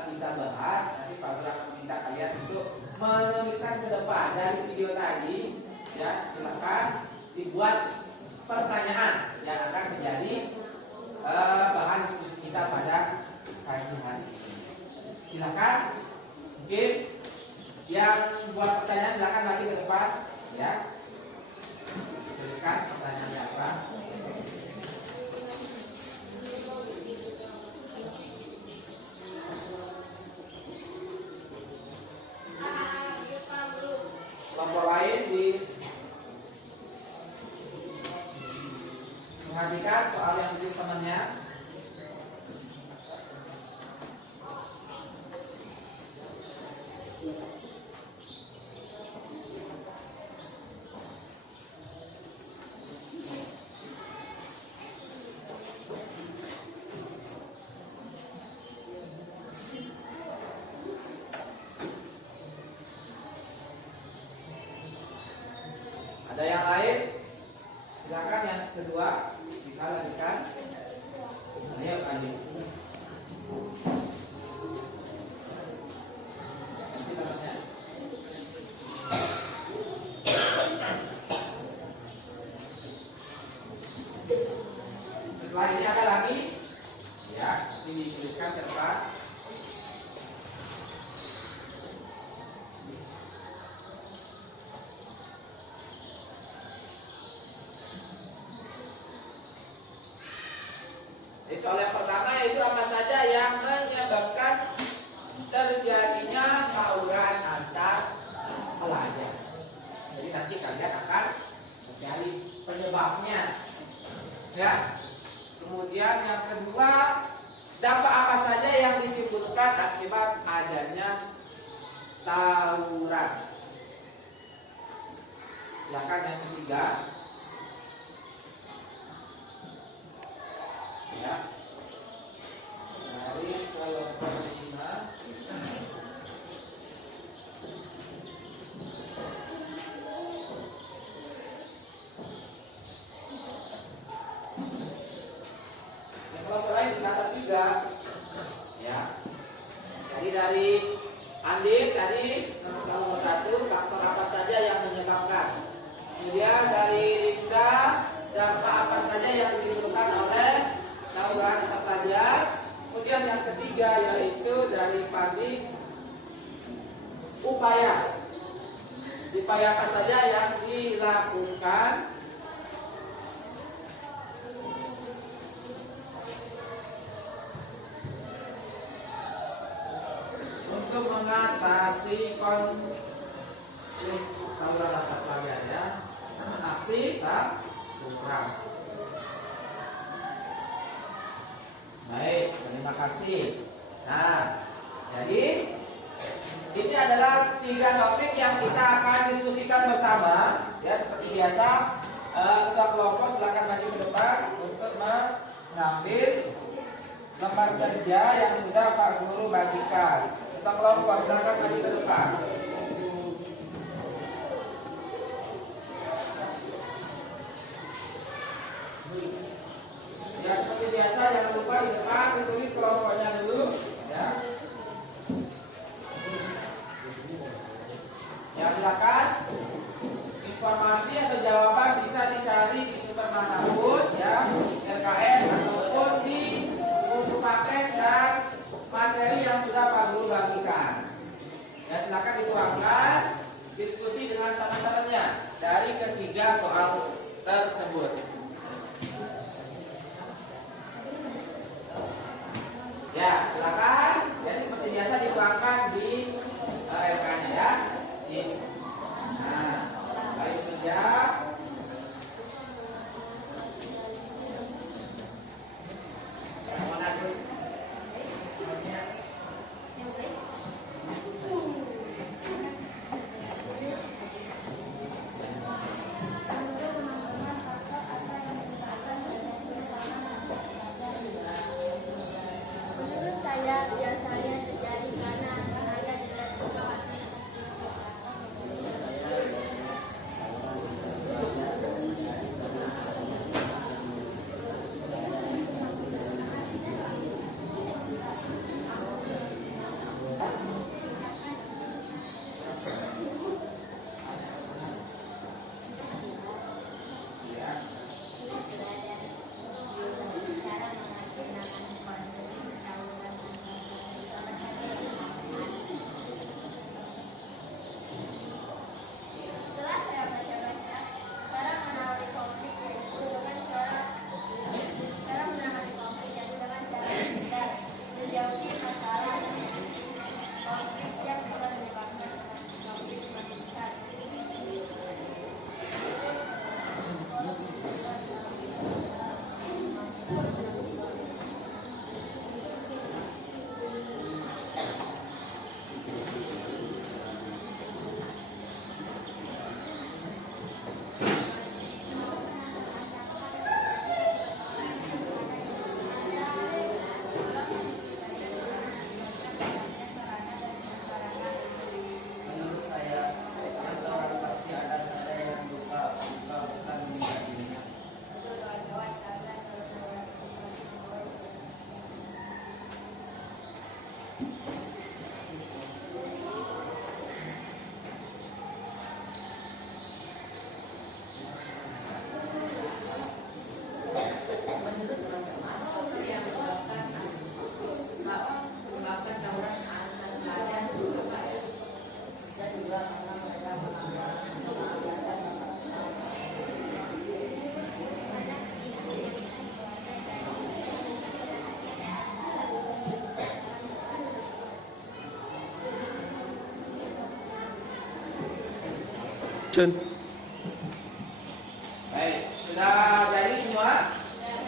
kita bahas? Nanti Pak Guru akan minta kalian untuk menuliskan ke depan dari video tadi, ya silakan dibuat pertanyaan yang akan menjadi bahan diskusi kita pada pagi hari ini. Silakan, mungkin yang buat pertanyaan silakan lagi ke depan, ya. Tuliskan pertanyaannya apa. Kelompok lain di perhatikan soal yang ditulis temannya. Ada yang lain? Silakan yang kedua bisa lanjutkan. Ayo lanjut. Setelah ini ada lagi, ya, ini dituliskan ke depan. Soal yang pertama yaitu apa saja yang menyebabkan terjadinya tawuran antar pelajar. Jadi nanti kalian akan mencari penyebabnya, ya. Kemudian yang kedua, dampak apa saja yang ditimbulkan akibat adanya tawuran. Silakan yang ketiga. Ya. Dari kelompok 5. Kelompok lain dikata 3. Ya. Jadi dari Andin tadi nomor 1 faktor apa saja yang menyebabkan. Kemudian dari Rika dampak apa saja yang ditimbulkan oleh tawuran atau pelajar. Kemudian yang ketiga yaitu dari Padi upaya apa saja yang dilakukan untuk mengatasi konflik tawuran antar pelajar ya. Aksi tawuran. Baik, terima kasih. Nah, jadi ini adalah 3 topik yang kita akan diskusikan bersama. Ya, seperti biasa, ketua kelompok silakan maju ke depan untuk mengambil lembar kerja yang sudah Pak Guru bagikan. Ketua kelompok silakan maju ke depan. Ya, seperti biasa jangan lupa di depan ditulis kelompoknya dulu ya. Ya, silakan. Informasi atau jawaban bisa dicari di sumber manapun ya, RKS ataupun di buku paket dan materi yang sudah Pak Guru bagikan. Ya, silakan dituangkan diskusi dengan teman-temannya dari ketiga soal tersebut. Ya, silakan. Jadi seperti biasa dituangkan di RK-nya ya. Nah, baik kerja. Mana dulu? Menurut saya biasanya terjadi karena bahaya tidak terkawasi. Setelah saya baca-baca, cara menangani konflik yaitu dengan cara menangani konflik yaitu dengan cara mencegah, menjauhi masalah konflik yang bisa menyebabkan konflik semakin besar. Menurut saya, yang orang pasti ada saja yang luka bukan meninggal dunia. Betul kawan-kawan, karena Menurut teman-teman, yang menyebabkan tawuran antar pelajar itu apa ya? Bisa juga karena mereka mengabiasakan Baik, sudah jadi semua?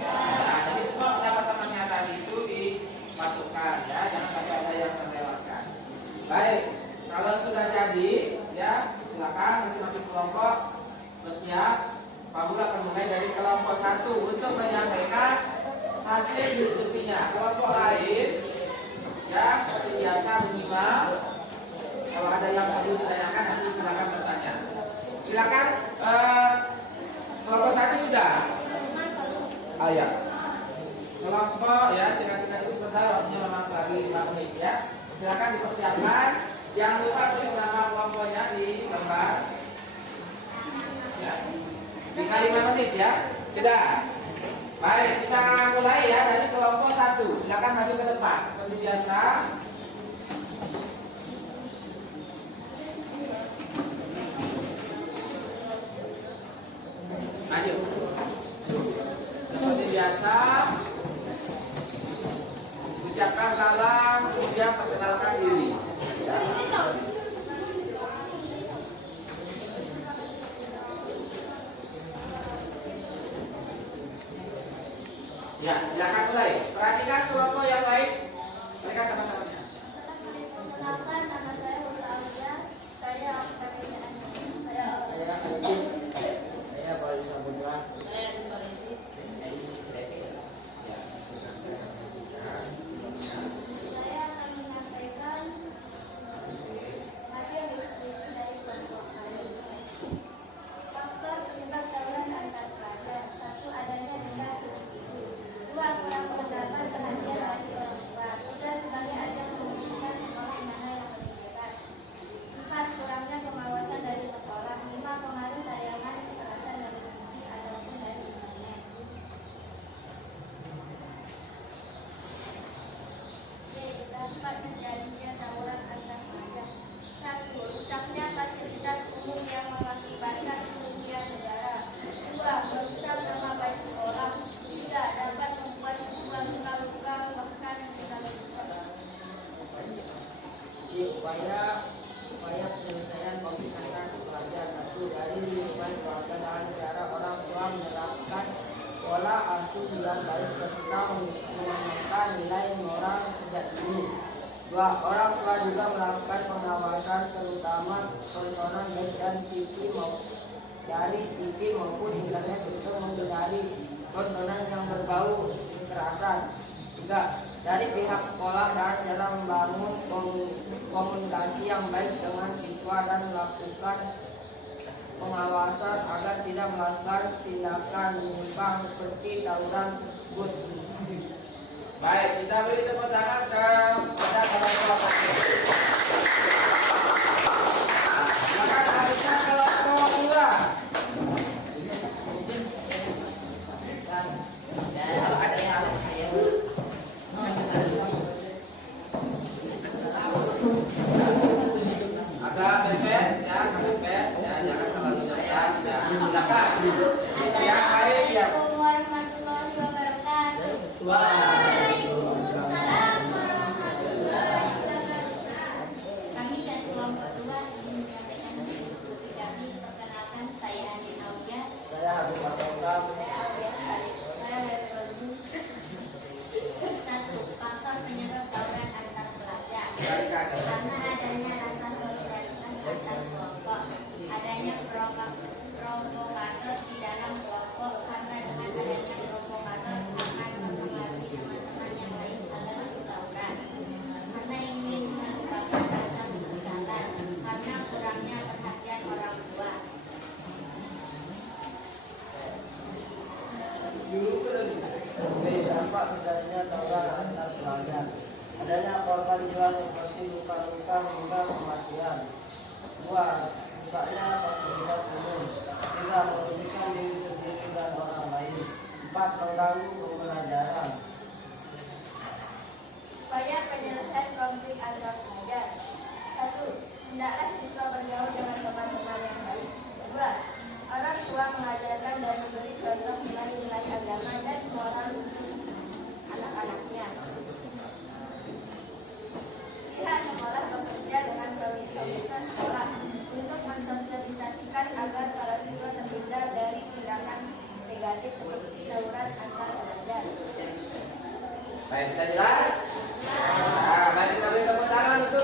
Nah, jadi semua pendapatan pernyataan itu dimasukkan ya, jangan sampai ada yang terlewatkan. Baik, kalau sudah jadi ya, silakan masing-masing kelompok bersiap. Pak Guru akan mulai dari kelompok 1 untuk menyampaikan hasil diskusinya. Kelompok lain ya seperti biasa minimal kalau ada yang perlu ditanyakan nanti silakan bertanya. Silakan kelompok 1 sudah. Ah ya. Kelompok ya kira-kira itu sebentar waktunya memang lagi 5 menit ya. Silakan dipersiapkan. Jangan lupa tulis nama kelompoknya di lembar. Ya. Tinggal 5 menit ya. Sudah. Baik, kita mulai ya dari kelompok 1. Silakan maju ke depan seperti biasa. Maju. Seperti biasa. Ucapkan salam, kemudian perkenalkan diri. Ya. Ya, silakan mulai. Perhatikan kelompok yang lain. Mereka teman-temannya. Perkenalkan, nama saya Hula Aulia. Saya pekerjaan. Saya Saya baru sabunlah. Saya akan menyampaikan hasil diskusi dari kelompok lain. Faktor penyebab tawuran antar pelajar: 1. Adanya denda individu. 2. Kurang pendapat perhatian dari orang tua. 3. Sebagai ajang membuktikan sekolah mana yang lebih hebat. 4. Kurangnya pengawasan dari sekolah. 5. Pengaruh tayangan kekerasan dari TV ataupun dari internet. Dampak terjadinya tawuran antar pelajar. 1. Rusaknya fasilitas umum yang mengakibatkan kerugian negara. 2. Merusak nama baik sekolah. 3. Dapat membuat siswa luka-luka bahkan meninggal dunia. Upaya penyelesaian konflik antar pelajar. 1. Dari lingkungan keluarga dengan cara orang tua menerapkan pola asuh yang baik serta menanamkan nilai moral sejak dini. 2. Orang tua juga melakukan pengawasan terutama tontonan baik dari TV maupun internet untuk menghindari tontonan yang berbau kekerasan. 3. Dari pihak sekolah dan cara membangun komunikasi yang baik dengan siswa dan melakukan pengawasan agar tidak melakukan tindakan menyimpang seperti tawuran tersebut. Baik, kita beri tepuk tangan kepada kelompok 1. Silakan selanjutnya kelompok 2. Kalau ada yang harus saya Agak mepet ya, jangan terlalu banyak. Ya, silakan. Ya, baik ya. Assalamualaikum warahmatullahi wabarakatuh. Waalaikumsalam warahmatullahi wabarakatuh. Kami dari kelompok 2 ingin menyampaikan hasil diskusi kami. Perkenalkan, saya Andi Aulia. Saya Habib Abdullah. Saya dari Kolbu. 1. Faktor penyebab tawuran antar pelajar. Karena adanya rasa solidaritas antar kelompok, adanya provokator di dalam kelompok. Karena dengan adanya provokator akan mempengaruhi teman-teman yang lain agar ikut tawuran. Karena ingin menyebabkan rasa kekesalan, karena kurangnya perhatian orang tua. Dampak terjadinya tawuran antar pelajar. Adanya korban jiwa seperti luka-luka hingga kematian. 2. Rusaknya fasilitas umum. 3. Merugikan diri sendiri dan orang lain. 4. Mengganggu pembelajaran. Upaya penyelesaian konflik antar pelajar. 1. Hendaklah siswa bergaul dengan teman-teman yang baik. 2. Orang tua mengajarkan dan memberi contoh nilai-nilai agama dan moral untuk anak-anaknya. Pihak sekolah bekerja dengan komunitas sekolah untuk mensosialisasikan agar para siswa terhindar dari tindakan negatif seperti tawuran antar pelajar. Baik, sudah jelas? Nah, baik, kita beri tepuk tangan untuk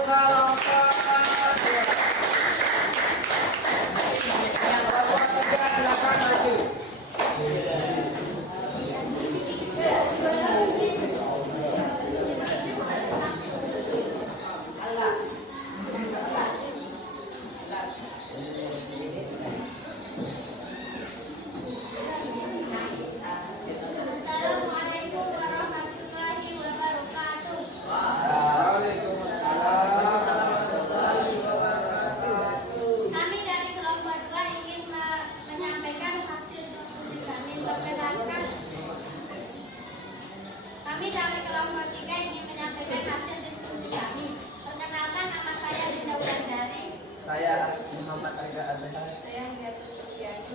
Muhammad Arga Azhar. Saya Meliatul Fitriani.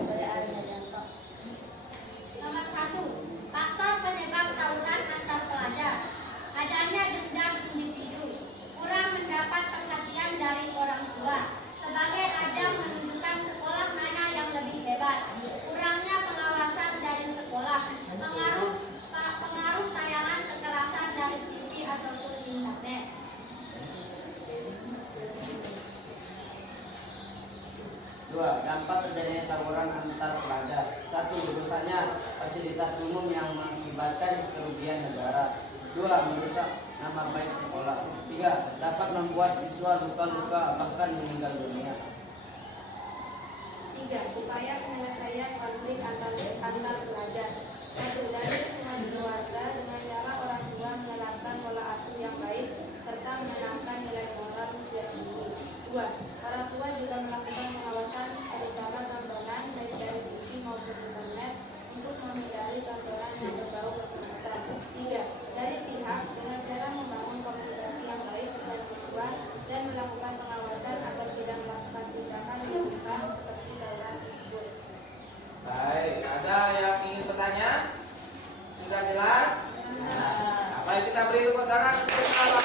Saya Ari Haryanto. Nomor 1. Faktor penyebab tawuran antar pelajar. Adanya dendam individu, kurang mendapat perhatian dari orang tua, sebagai ajang menunjukkan sekolah mana yang lebih hebat, kurangnya pengawasan dari sekolah, pengaruh tayangan kekerasan dari TV ataupun internet. Dua, dampak terjadinya tawuran antar pelajar. Satu, rusaknya fasilitas umum yang mengakibatkan kerugian negara. Dua, merusak nama baik sekolah. Tiga, dapat membuat siswa luka-luka bahkan meninggal dunia. 3. Upaya penyelesaian konflik antar pelajar. 1. Dari lingkungan keluarga dengan cara orang tua menerapkan pola asuh yang baik serta menanamkan nilai moral sejak dini. 2. Orang tua juga melakukan pengawasan terutama tontonan baik dari TV maupun internet untuk menghindari tontonan yang berbau kekerasan. 3. Dari pihak dengan cara membangun komunikasi yang baik dengan siswa dan melakukan pengawasan agar tidak melakukan tindakan yang bukan seperti dalam tersebut. Baik, ada yang ingin bertanya? Sudah jelas? Nah, baik, kita beri tepuk tangan untuk Allah.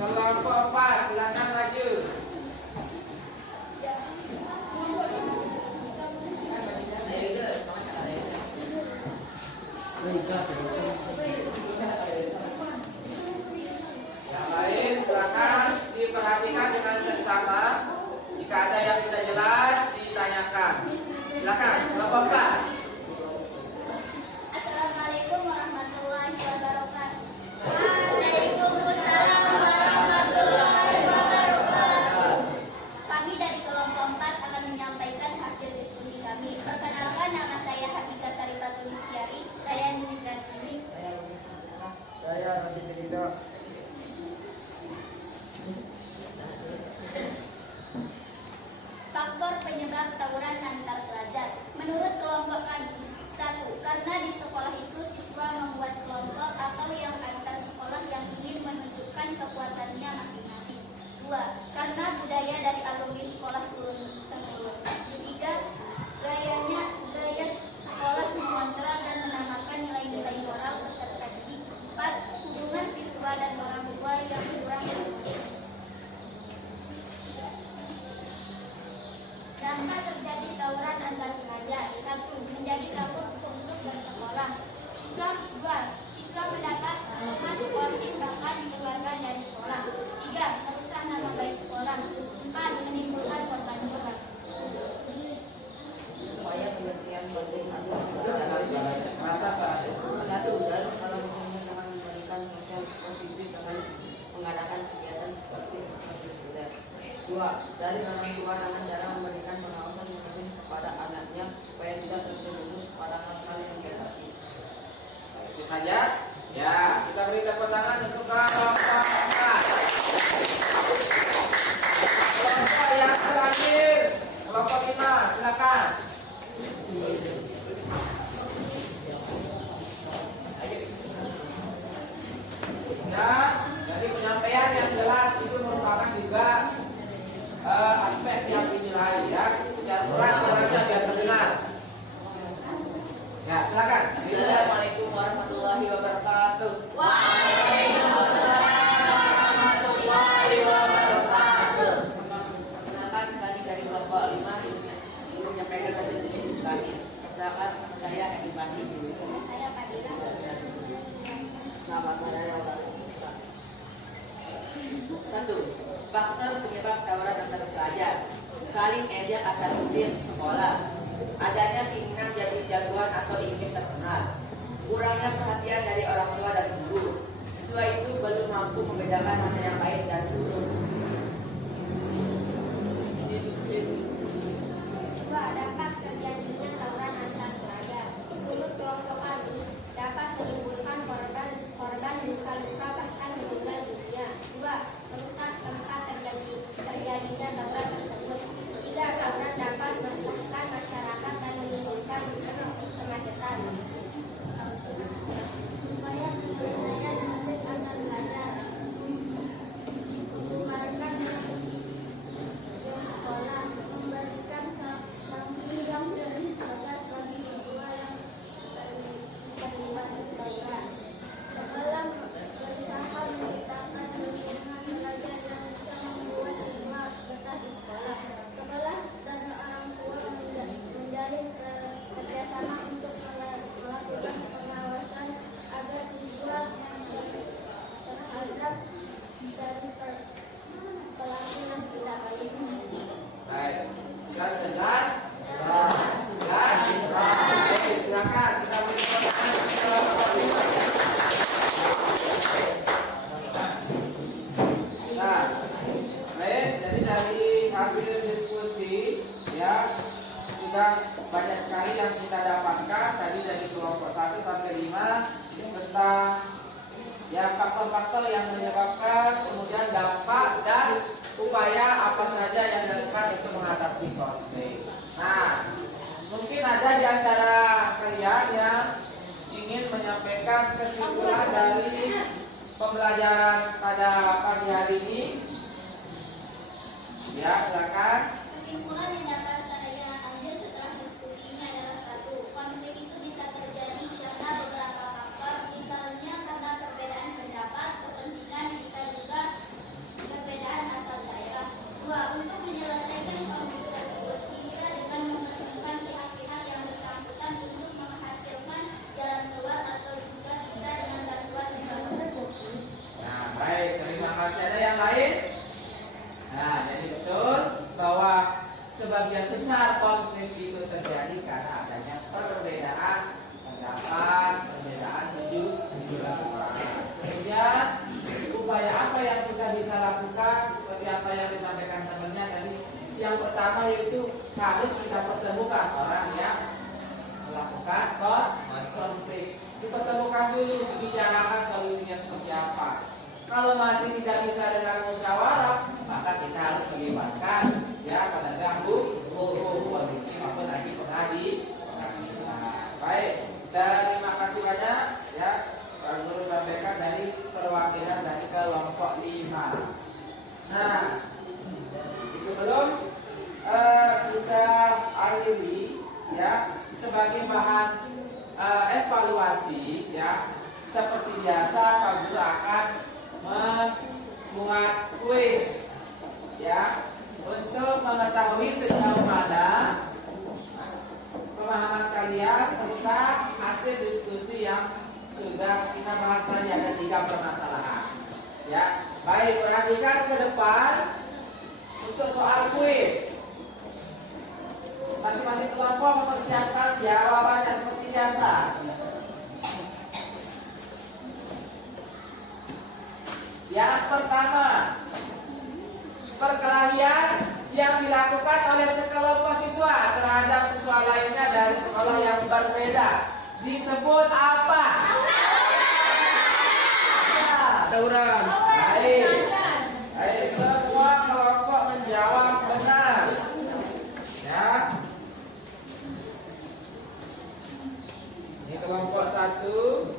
Kelompok 4, silakan maju. Yang lain silakan diperhatikan dengan seksama. Jika ada yang tidak jelas ditanyakan. Silakan, kelompok 4. Assalamualaikum warahmatullahi wabarakatuh. Waalaikumsalam warahmatullahi wabarakatuh. Kami dari kelompok 4 akan menyampaikan hasil diskusi kami. Perkenalkan, nama saya Hakika Sarifatul Istiari. Saya Nindra Kini. Saya Rasid Ridho. Faktor penyebab tawuran antar pelajar. Menurut kelompok kami, 1. Karena di sekolah itu siswa membuat kelompok atau yang antar sekolah yang ingin menunjukkan kekuatannya masing-masing. 2. Karena budaya dari alumni sekolah turun-temurun. 3. Gaya sekolah mengontrol dan menamakan nilai-nilai moral peserta didik. 4. Hubungan siswa dan orang tua yang kurang harmonis. Dampak terjadi tawuran antar pelajar. 1. Menjadi takut untuk bersekolah. Siswa mendapat hukuman skolastik bahkan dikeluarkan dari sekolah. 3. Merusak nama baik sekolah. 4. Menimbulkan korban jiwa. Upaya penyelesaian konflik antar pelajar. Satu, dalam musimnya dengan memberikan sosial positif dengan mengadakan kegiatan seperti itu. 2. Dari orang tua dengan cara memberikan pengawasan yang lebih kepada anaknya supaya tidak terjerumus pada hal-hal yang negatif. Itu saja. Ya, kita beri tepuk tangan untuk kelompok 4. Kelompok yang terakhir, kelompok 5, silakan. Ya, jadi penyampaian yang jelas itu merupakan juga aspek yang dinilai ya. Bicara keras suaranya biar terdengar. Ya, silakan. Assalamualaikum warahmatullahi wabarakatuh. Waalaikumsalam warahmatullahi wabarakatuh. Perkenalkan, kami dari kelompok 5 ingin menyampaikan hasil diskusi kami. Perkenalkan, saya Edi Pandi. Saya Padira. Nama saya Yoga. 1. Faktor penyebab tawuran antar pelajar. Saling ejek antar murid sekolah. Adanya keinginan jadi jagoan atau ingin terkenal. Kurangnya perhatian dari orang tua dan guru. Siswa itu belum mampu membedakan mana yang baik dan buruk. 2. Dampak terjadinya tawuran antar pelajar. Menurut kelompok kami, dapat menimbulkan korban luka-luka bahkan meninggal dunia. 2. Merusak tempat terjadinya tawuran tersebut. 3. Karena dapat meresahkan masyarakat dan menimbulkan kemacetan. Supaya penyelesaian konflik mana tentang ya faktor-faktor yang menyebabkan, kemudian dampak dan upaya apa saja yang dilakukan untuk mengatasi konflik. Nah, mungkin ada di antara kalian yang ingin menyampaikan kesimpulan dari pembelajaran pada pagi hari ini. Ya, silakan. Kesimpulan yang dapat saya ambil setelah diskusi ini adalah satu, konflik itu bisa terjadi karena beberapa faktor, misalnya karena perbedaan pendapat, kepentingan, bisa juga perbedaan asal daerah. Dua, untuk menyelesaikan konflik tersebut bisa dengan menemukan pihak-pihak yang bersangkutan untuk menghasilkan jalan keluar atau juga bisa dengan bantuan lembaga hukum. Nah, baik, terima kasih. Ada yang lain? Nah, jadi betul bahwa sebagian besar konflik itu terjadi karena adanya perbedaan pendapat, perbedaan tujuan. Kemudian upaya apa yang kita bisa lakukan seperti apa yang disampaikan temannya tadi. Yang pertama yaitu harus kita pertemukan orang yang melakukan konflik. Dipertemukan dulu, dibicarakan solusinya seperti apa. Kalau masih tidak bisa dengan musyawarah, maka kita harus melibatkan ya penegak hukum, polisi maupun lagi pengadilan. Baik, terima kasih banyak ya Pak Guru sampaikan dari perwakilan dari kelompok 5. Nah, sebelum kita akhiri ya sebagai bahan evaluasi ya seperti biasa Pak Guru akan membuat kuis ya untuk mengetahui sejauh mana pemahaman kalian serta hasil diskusi yang sudah kita bahas tadi. Ada 3 permasalahan ya. Baik, perhatikan ke depan untuk soal kuis. Masing-masing kelompok mempersiapkan jawabannya seperti biasa. Yang pertama, perkelahian yang dilakukan oleh sekelompok siswa terhadap siswa lainnya dari sekolah yang berbeda disebut apa? Tawuran. Baik. Baik, semua kelompok menjawab benar. Ya. Ini kelompok 1.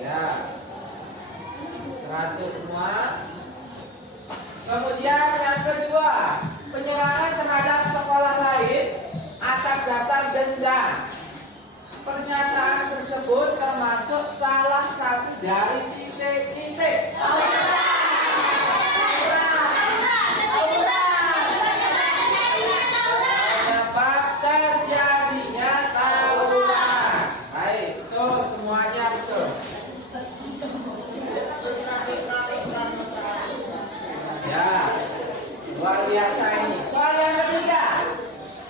Ya, 100 semua. Kemudian yang kedua, penyerangan terhadap sekolah lain atas dasar dendam. Pernyataan tersebut termasuk salah satu dari titik-titik penyebab terjadinya tawuran. Baik, betul semuanya betul. Ya, luar biasa ini. Soal yang ketiga,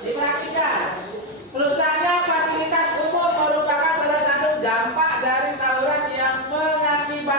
diperhatikan. Rusaknya fasilitas umum merupakan salah satu dampak dari tawuran yang mengakibatkan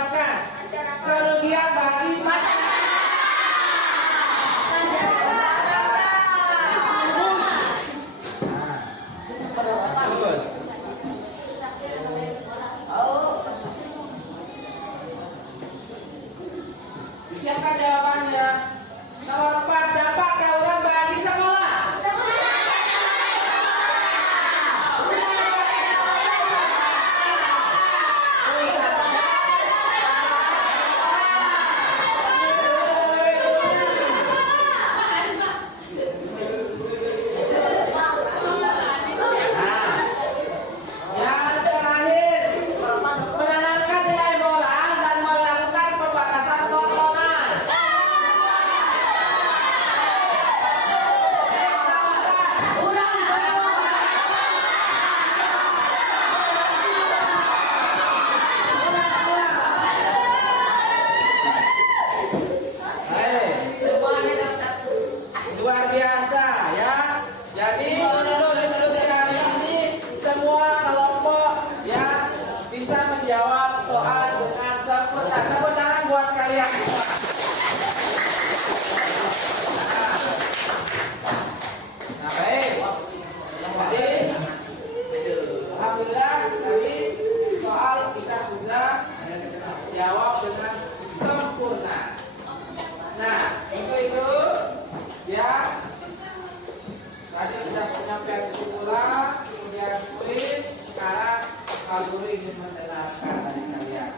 Tadi sudah penyampaian kesimpulan, kemudian kuis. Sekarang Pak Guru ingin mendengarkan dari kalian.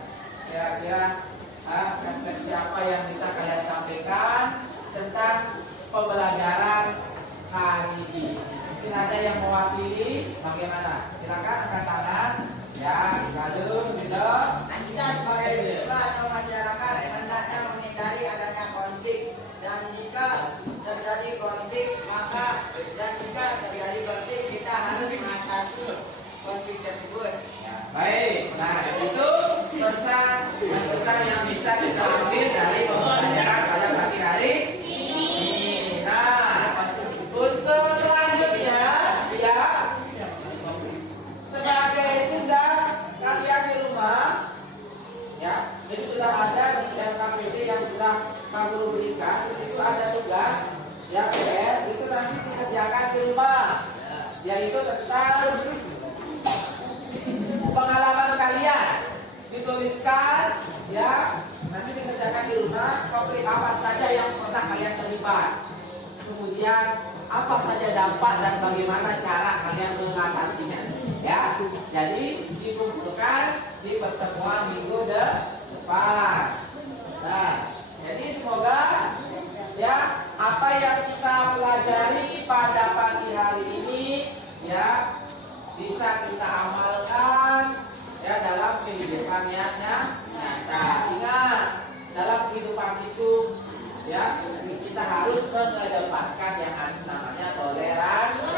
Kira-kira refleksi apa yang bisa kalian sampaikan tentang pembelajaran hari ini? Mungkin ada yang mewakili, bagaimana? Silakan angkat tangan. Ya, lalu gitu. Kita sebagai siswa atau masyarakat hendaknya menghindari adanya konflik, dan jika terjadi konflik kita harus mengatasi konflik tersebut. Ya, baik. Nah, itu pesan yang bisa kita ambil dari pembelajaran pada pagi hari ini. Nah, untuk selanjutnya, ya, sebagai tugas kalian di rumah, ya, jadi sudah ada di LKPD yang sudah Pak Guru berikan. Di situ ada tugas, ya, PR itu nanti dikerjakan di rumah, yaitu tentang pengalaman kalian dituliskan, ya, nanti dikerjakan di rumah. Topik apa saja yang pernah kalian terlibat, kemudian apa saja dampak dan bagaimana cara kalian mengatasinya, ya. Jadi dikumpulkan di pertemuan minggu depan. Nah, jadi semoga, ya, apa yang kita pelajari pada pagi hari ini, ya, bisa kita amalkan, ya, dalam kehidupan yang nyata. Ingat, dalam kehidupan itu, ya, kita harus mengedepankan yang namanya toleransi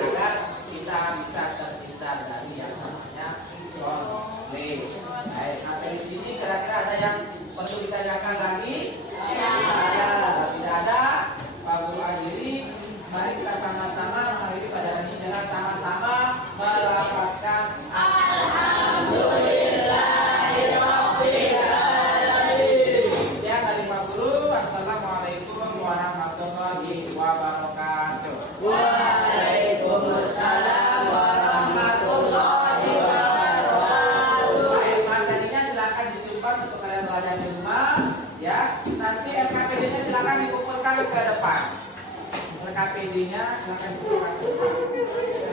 agar kita bisa terhindar dari yang namanya konflik. Baik, sampai di sini kira-kira ada yang perlu ditanyakan lagi? Ada. Tidak ada, Pak Guru akhiri. Mari kita sama-sama mengakhiri pada hari ini dengan sama-sama melafazkan sekian dari Pak Guru. Assalamualaikum warahmatullahi wabarakatuh. Waalaikumsalam warahmatullahi wabarakatuh. Baik, materinya silakan disimpan untuk kalian belajar di rumah, ya. Nanti LKPD-nya silakan dikumpulkan ke depan. LKPD-nya silakan dikumpulkan ke depan.